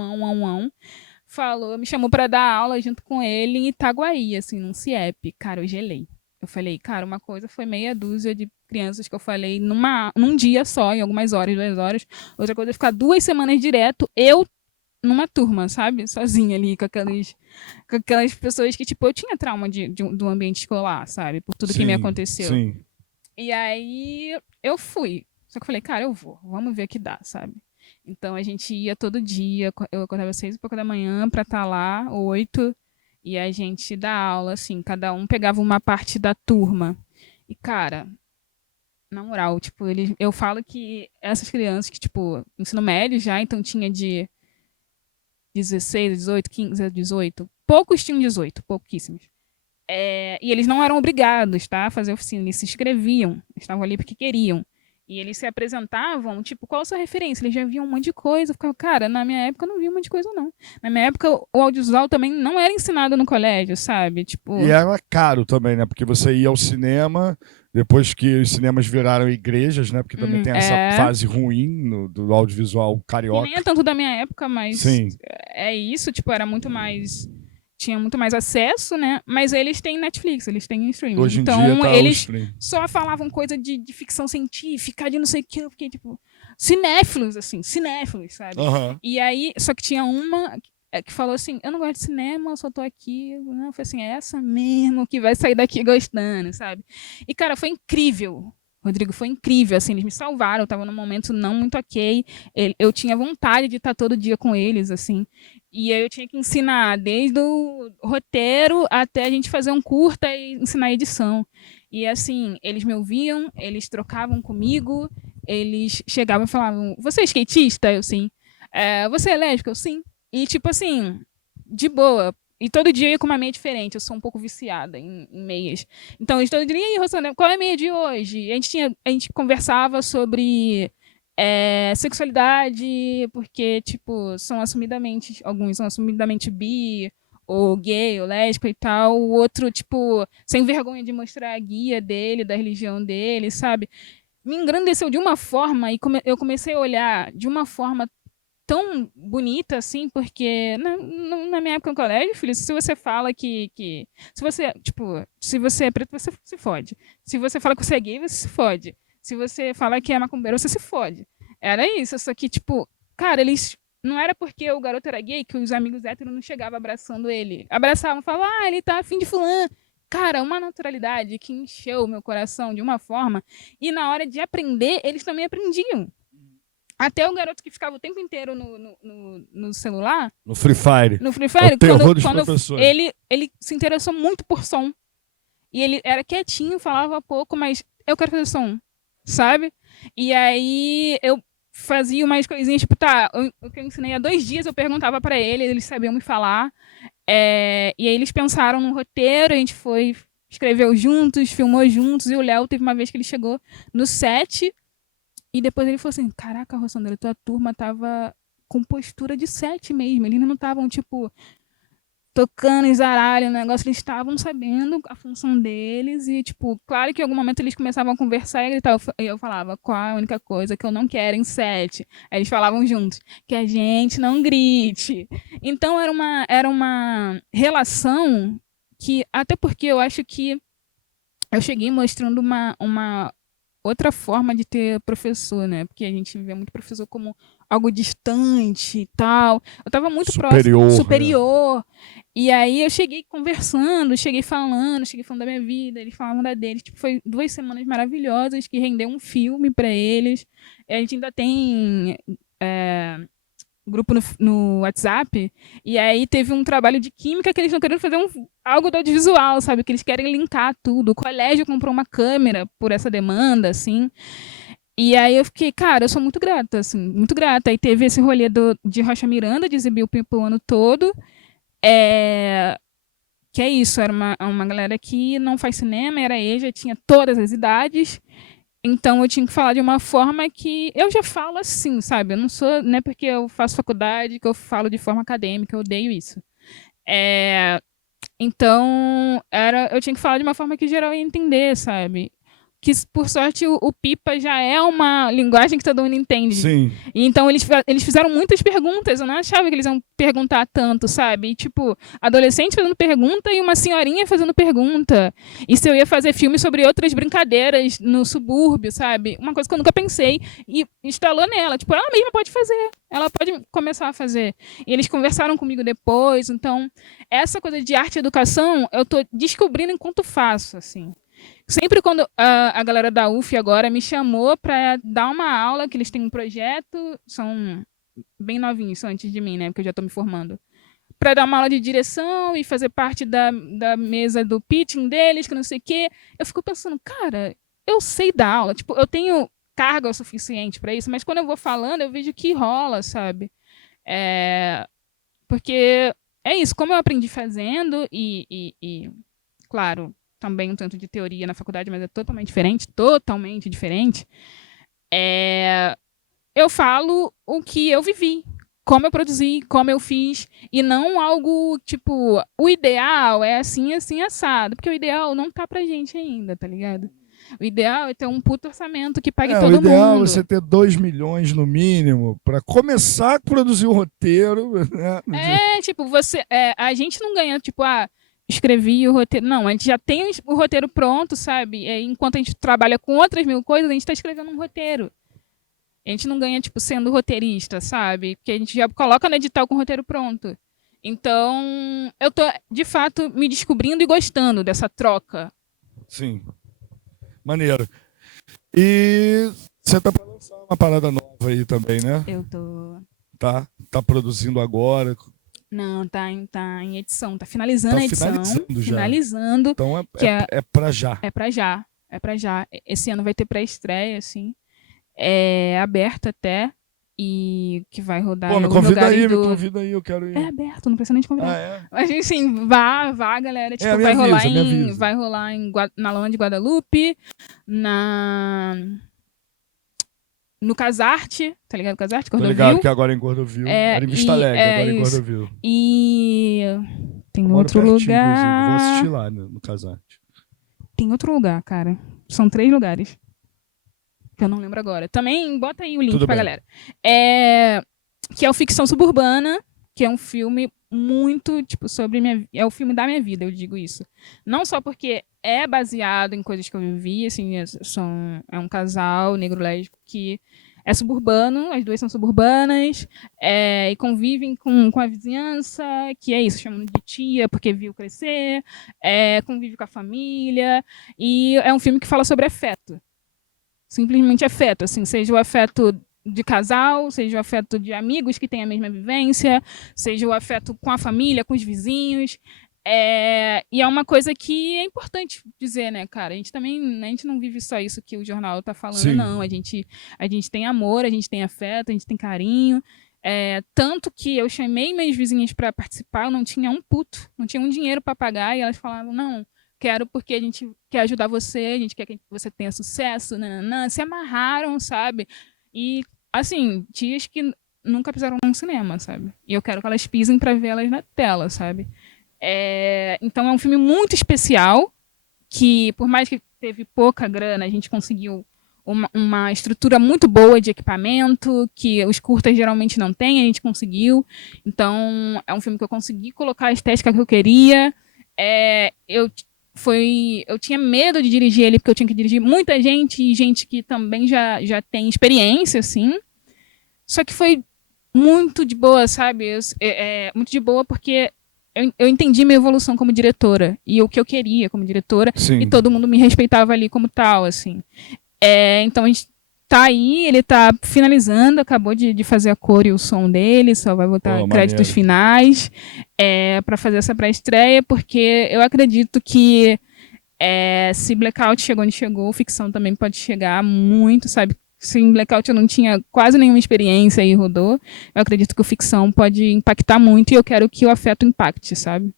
me chamou para dar aula junto com ele em Itaguaí, assim, num CIEP. Cara, eu gelei. Eu falei, cara, uma coisa foi meia dúzia de crianças que eu falei num dia só, em algumas horas, 2 horas. Outra coisa é ficar 2 semanas direto, eu numa turma, sabe? Sozinha ali, com aquelas pessoas que, tipo, eu tinha trauma do ambiente escolar, sabe? Por tudo que me aconteceu. Sim. E aí eu fui. Só que eu falei, cara, eu vou, vamos ver o que dá, sabe? Então a gente ia todo dia, eu acordava 6h pouco da manhã pra estar lá, 8, e a gente dá aula, assim, cada um pegava uma parte da turma. E, cara, Na moral, tipo, eu falo que essas crianças que, tipo, ensino médio já, então tinha de 16, 18, 15, 18. Poucos tinham 18, pouquíssimos. E eles não eram obrigados, tá, a fazer oficina, eles se inscreviam, estavam ali porque queriam. E eles se apresentavam, tipo, qual a sua referência? Eles já viam um monte de coisa. Eu ficava, cara, na minha época eu não vi um monte de coisa, não. Na minha época, o audiovisual também não era ensinado no colégio, sabe? Tipo. E era caro também, né? Porque você ia ao cinema, depois que os cinemas viraram igrejas, né? Porque também tem essa fase ruim do audiovisual E carioca. nem é tanto da minha época, mas Sim. é isso, tipo, era muito mais. Tinha muito mais acesso, né? Mas eles têm Netflix, eles têm streaming. Hoje em então, dia tá o eles stream. só falavam coisa de ficção científica, de não sei o que. Eu fiquei, tipo, cinéfilos, assim, cinéfilos, sabe? Aham. E aí, só que tinha uma que falou assim: eu não gosto de cinema, eu só tô aqui. Não, foi assim, é essa mesmo que vai sair daqui gostando, sabe? E, cara, foi incrível. Rodrigo, foi incrível, assim, eles me salvaram, eu tava num momento não muito ok, eu tinha vontade de estar todo dia com eles, assim, e aí eu tinha que ensinar desde o roteiro até a gente fazer um curta e ensinar a edição. E assim, eles me ouviam, eles trocavam comigo, eles chegavam e falavam: você é skatista? Eu sim. Você é lésbica? Eu sim. E tipo assim, de boa. E todo dia eu ia com uma meia diferente. Eu sou um pouco viciada em meias. Então, eles todo dia, e aí, Rosana, qual é a meia de hoje? A gente conversava sobre sexualidade, porque, tipo, alguns são assumidamente bi, ou gay, ou lésbica e tal. O outro, tipo, sem vergonha de mostrar a guia dele, da religião dele, sabe? Me engrandeceu de uma forma e eu comecei a olhar de uma forma tão bonita assim, porque na minha época no colégio, filho, se você fala se você, tipo, se você é preto, você se fode. Se você fala que você é gay, você se fode. Se você fala que é macumbeiro, você se fode. Era isso, só que, tipo, cara, eles. Não era porque o garoto era gay que os amigos héteros não chegavam abraçando ele. Abraçavam, falavam, ele tá afim de fulano. Cara, uma naturalidade que encheu o meu coração de uma forma. E na hora de aprender, eles também aprendiam. Até o garoto que ficava o tempo inteiro no celular. No Free Fire. No Free Fire, quando ele se interessou muito por som. E ele era quietinho, falava pouco, mas eu quero fazer som, sabe? E aí eu fazia umas coisinhas, tipo, o que eu ensinei há 2 dias, eu perguntava pra eles sabiam me falar. E aí eles pensaram no roteiro, a gente foi, escreveu juntos, filmou juntos, e o Léo teve uma vez que ele chegou no set. E depois ele falou assim: caraca, Rossandra, tua turma tava com postura de 7 mesmo. Eles não estavam, tipo, tocando em zaralho, o negócio. Eles estavam sabendo a função deles. E, tipo, claro que em algum momento eles começavam a conversar e gritar. E eu falava: qual a única coisa que eu não quero em 7? Aí eles falavam juntos: que a gente não grite. Então era uma relação que, até porque eu acho que eu cheguei mostrando uma outra forma de ter professor, né? Porque a gente vê muito professor como algo distante e tal. Eu tava muito próximo, superior. E aí eu cheguei conversando, cheguei falando da minha vida, eles falavam da deles. Tipo, foi 2 semanas maravilhosas que rendeu um filme para eles. A gente ainda tem grupo no WhatsApp, e aí teve um trabalho de química que eles estão querendo fazer algo do audiovisual, sabe? Que eles querem linkar tudo. O colégio comprou uma câmera por essa demanda, assim. E aí eu fiquei, cara, eu sou muito grata, assim, muito grata. Aí teve esse rolê de Rocha Miranda, de exibir o Pipo o ano todo. Que é isso, era uma galera que não faz cinema, era EJA, tinha todas as idades. Então eu tinha que falar de uma forma que eu já falo assim, sabe? Eu não sou, não é porque eu faço faculdade que eu falo de forma acadêmica, eu odeio isso. Então eu tinha que falar de uma forma que geral ia entender, sabe? Que, por sorte, o Pipa já é uma linguagem que todo mundo entende. Sim. E então eles fizeram muitas perguntas. Eu não achava que eles iam perguntar tanto, sabe? E, tipo, adolescente fazendo pergunta e uma senhorinha fazendo pergunta. E se eu ia fazer filme sobre outras brincadeiras no subúrbio, sabe? Uma coisa que eu nunca pensei. E instalou nela. Tipo, ela mesma pode fazer. Ela pode começar a fazer. E eles conversaram comigo depois. Então, essa coisa de arte e educação, eu tô descobrindo enquanto faço, assim. Sempre quando a galera da UF agora me chamou para dar uma aula, que eles têm um projeto, são bem novinhos, são antes de mim, né, porque eu já estou me formando, para dar uma aula de direção e fazer parte da mesa do pitching deles, que não sei o quê, eu fico pensando, cara, eu sei dar aula. Tipo, eu tenho carga o suficiente para isso, mas quando eu vou falando, eu vejo que rola, sabe? Porque é isso, como eu aprendi fazendo e claro, também um tanto de teoria na faculdade, mas é totalmente diferente, eu falo o que eu vivi, como eu produzi, como eu fiz, e não algo tipo, o ideal é assim, assim, assado, porque o ideal não tá pra gente ainda, tá ligado? O ideal é ter um puto orçamento que pague todo O ideal mundo. é você ter 2 milhões no mínimo para começar a produzir o roteiro. Né? Tipo, a gente não ganha, tipo, escrevi o roteiro. Não, a gente já tem o roteiro pronto, sabe? Enquanto a gente trabalha com outras mil coisas, a gente tá escrevendo um roteiro. A gente não ganha, tipo, sendo roteirista, sabe? Porque a gente já coloca no edital com o roteiro pronto. Então, eu tô, de fato, me descobrindo e gostando dessa troca. Sim. Maneiro. E você tá pra lançar uma parada nova aí também, né? Eu tô. Tá produzindo agora. Não, tá em edição. Tá finalizando a edição. Finalizando já. Finalizando. Então é pra já. É pra já. É pra já. Esse ano vai ter pré-estreia, assim. É aberto até. E que vai rodar Pô, me convida aí, eu quero ir. É aberto, não precisa nem te convidar. É? Mas assim, vá, galera. Tipo, me avisa. Vai rolar na Lona de Guadalupe, no Casarte, tá ligado? Casarte, Cordovil. Tô ligado que agora em Cordovil. Era em Vista Alegre, agora em Cordovil. E tem outro lugar. Vou assistir lá no Casarte. Tem outro lugar, cara. São 3 lugares. Que eu não lembro agora. Também bota aí o link pra galera. Que é o Ficção Suburbana, que é um filme muito, tipo, é o filme da minha vida, eu digo isso. Não só porque é baseado em coisas que eu vivi, assim, é um casal negro lésbico que é suburbano, as duas são suburbanas, e convivem com a vizinhança, que é isso, chamando de tia, porque viu crescer, convive com a família, e é um filme que fala sobre afeto. Simplesmente afeto, assim, seja o afeto de casal, seja o afeto de amigos que têm a mesma vivência, seja o afeto com a família, com os vizinhos. E é uma coisa que é importante dizer, né, cara? A gente não vive só isso que o jornal tá falando, Sim. Não. A gente tem amor, a gente tem afeto, a gente tem carinho. Tanto que eu chamei minhas vizinhas para participar, eu não tinha um puto, não tinha um dinheiro para pagar, e elas falavam, não, quero porque a gente quer ajudar você, a gente quer que você tenha sucesso, nananã. Se amarraram, sabe? E, assim, tias que nunca pisaram num cinema, sabe? E eu quero que elas pisem para ver elas na tela, sabe? Então é um filme muito especial, que por mais que teve pouca grana, a gente conseguiu uma estrutura muito boa de equipamento, que os curtas geralmente não têm, a gente conseguiu. Então é um filme que eu consegui colocar a estética que eu queria. Eu tinha medo de dirigir ele, porque eu tinha que dirigir muita gente, e gente que também já tem experiência, assim. Só que foi muito de boa, sabe? Muito de boa porque eu entendi minha evolução como diretora, e o que eu queria como diretora, Sim. E todo mundo me respeitava ali como tal, assim. Então a gente tá aí, ele tá finalizando, acabou de fazer a cor e o som dele, só vai botar créditos finais para fazer essa pré-estreia, porque eu acredito que se Blackout chegou onde chegou, ficção também pode chegar muito, sabe? Se em Blackout eu não tinha quase nenhuma experiência e rodou, eu acredito que o ficção pode impactar muito, e eu quero que o afeto impacte, sabe?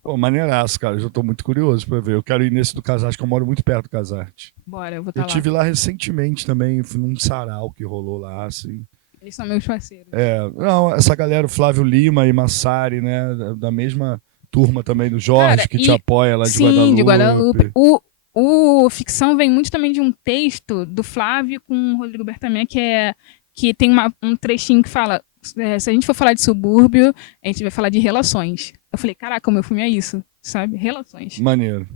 Pô, maneiraço, cara. Eu já tô muito curioso pra ver. Eu quero ir nesse do Casarte, que eu moro muito perto do Casarte. Bora, eu vou estar lá. Eu tive lá recentemente também, fui num sarau que rolou lá, assim. Eles são meus parceiros. Não, essa galera, o Flávio Lima e Massari, né, da mesma turma também do Jorge, cara, que te apoia lá de Guadalupe. Sim, de Guadalupe. O ficção vem muito também de um texto do Flávio com o Rodrigo Bertamé, que tem um trechinho que fala, se a gente for falar de subúrbio, a gente vai falar de relações. Eu falei, caraca, o meu filme é isso, sabe? Relações. Maneiro.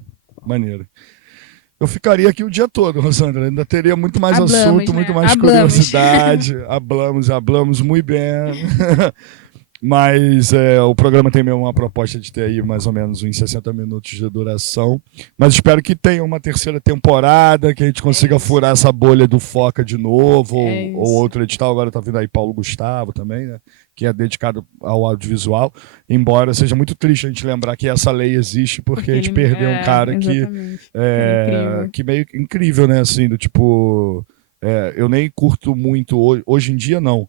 Eu ficaria aqui o dia todo, Rosângela. Ainda teria muito mais assunto, né? Muito mais curiosidade. Hablamos muito bem. Mas o programa tem mesmo uma proposta de ter aí mais ou menos uns 60 minutos de duração. Mas espero que tenha uma terceira temporada, que a gente consiga furar essa bolha do Foca de novo, ou outro edital. Agora tá vindo aí Paulo Gustavo também, né? Que é dedicado ao audiovisual. Embora seja muito triste a gente lembrar que essa lei existe, porque a gente perdeu um cara que meio incrível, né? Assim, do tipo. Eu nem curto muito hoje em dia, não.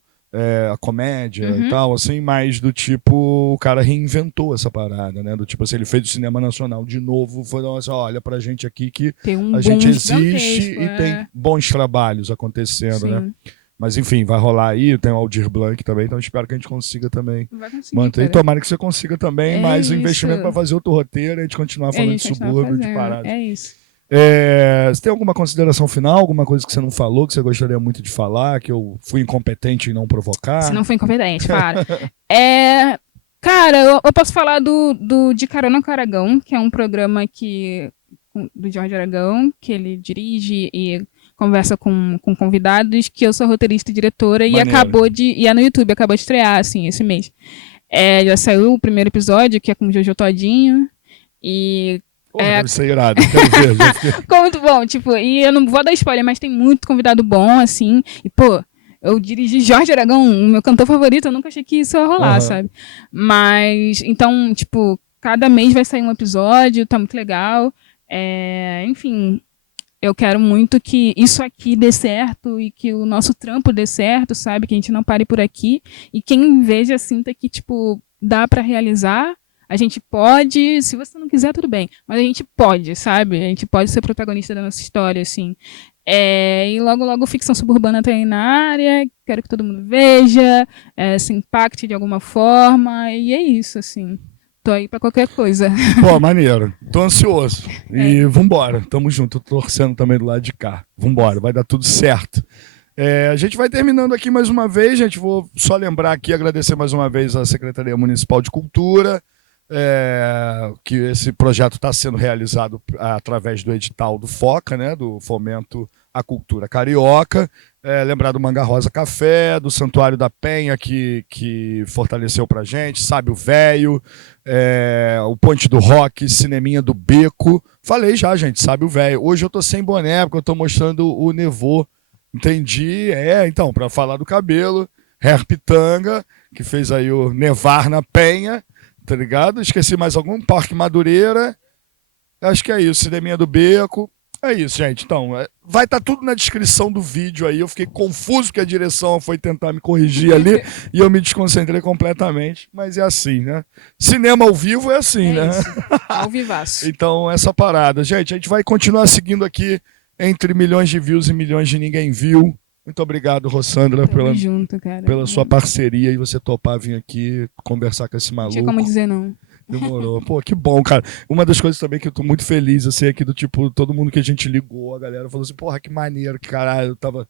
A comédia e tal, assim, mas do tipo, o cara reinventou essa parada, né? Do tipo assim, ele fez o cinema nacional de novo, foi assim, olha pra gente aqui que a gente existe e tem bons trabalhos acontecendo, né? Mas enfim, vai rolar aí, tem o Aldir Blanc também, então espero que a gente consiga também manter. E tomara que você consiga também mais um investimento para fazer outro roteiro e a gente continuar falando de subúrbio, de parada. É isso. Você tem alguma consideração final, alguma coisa que você não falou, que você gostaria muito de falar, que eu fui incompetente em não provocar? Você não foi incompetente, para. Cara, eu posso falar de Carona com Aragão, que é um programa do Jorge Aragão, que ele dirige e conversa com convidados, que eu sou roteirista e diretora, e é no YouTube, acabou de estrear, assim, esse mês. Já saiu o primeiro episódio, que é com o Jojo Todinho, e... deve ser irado, quero ver. Ficou muito bom, tipo, e eu não vou dar spoiler, mas tem muito convidado bom, assim, e pô, eu dirigi Jorge Aragão, o meu cantor favorito, eu nunca achei que isso ia rolar, sabe? Mas, então, tipo, cada mês vai sair um episódio, tá muito legal, enfim, eu quero muito que isso aqui dê certo e que o nosso trampo dê certo, sabe? Que a gente não pare por aqui e quem veja sinta que, tipo, dá pra realizar. A gente pode, se você não quiser, tudo bem. Mas a gente pode, sabe? A gente pode ser protagonista da nossa história, assim. E logo, logo, ficção suburbana tá aí na área. Quero que todo mundo veja, se impacte de alguma forma. E é isso, assim. Tô aí pra qualquer coisa. Pô, maneiro. Tô ansioso. E vambora. Tamo junto. Tô torcendo também do lado de cá. Vambora. Vai dar tudo certo. A gente vai terminando aqui mais uma vez, gente. Vou só lembrar aqui, agradecer mais uma vez à Secretaria Municipal de Cultura, que esse projeto está sendo realizado através do edital do FOCA, né, do Fomento à Cultura Carioca. Lembrar do Manga Rosa Café, do Santuário da Penha, que fortaleceu pra gente, Sabe o Véio, o Ponte do Rock, Cineminha do Beco. Falei já, gente, Sabe o Véio. Hoje eu tô sem boné, porque eu tô mostrando o Nevô. Entendi, então, para falar do cabelo, Herpitanga, que fez aí o Nevar na Penha, tá ligado? Esqueci mais algum? Parque Madureira, acho que é isso, Cineminha do Beco, é isso, gente. Então, vai estar tudo na descrição do vídeo aí, eu fiquei confuso que a direção foi tentar me corrigir ali, e eu me desconcentrei completamente, mas é assim, né? Cinema ao vivo é assim, né? Isso. Ao vivaço. Então, essa parada. Gente, a gente vai continuar seguindo aqui entre milhões de views e milhões de ninguém viu. Muito obrigado, Rossandra, pela sua parceria e você topar vir aqui conversar com esse maluco. Não tinha como dizer não. Demorou. Pô, que bom, cara. Uma das coisas também que eu tô muito feliz, assim, é que do tipo, todo mundo que a gente ligou, a galera falou assim, porra, que maneiro, que caralho, eu tava...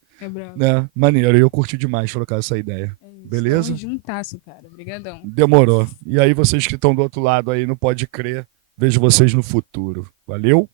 né, maneiro, e eu curti demais trocar essa ideia. Beleza? Tamo juntasso, cara. Obrigadão. Demorou. E aí vocês que estão do outro lado aí, não pode crer, vejo vocês no futuro. Valeu?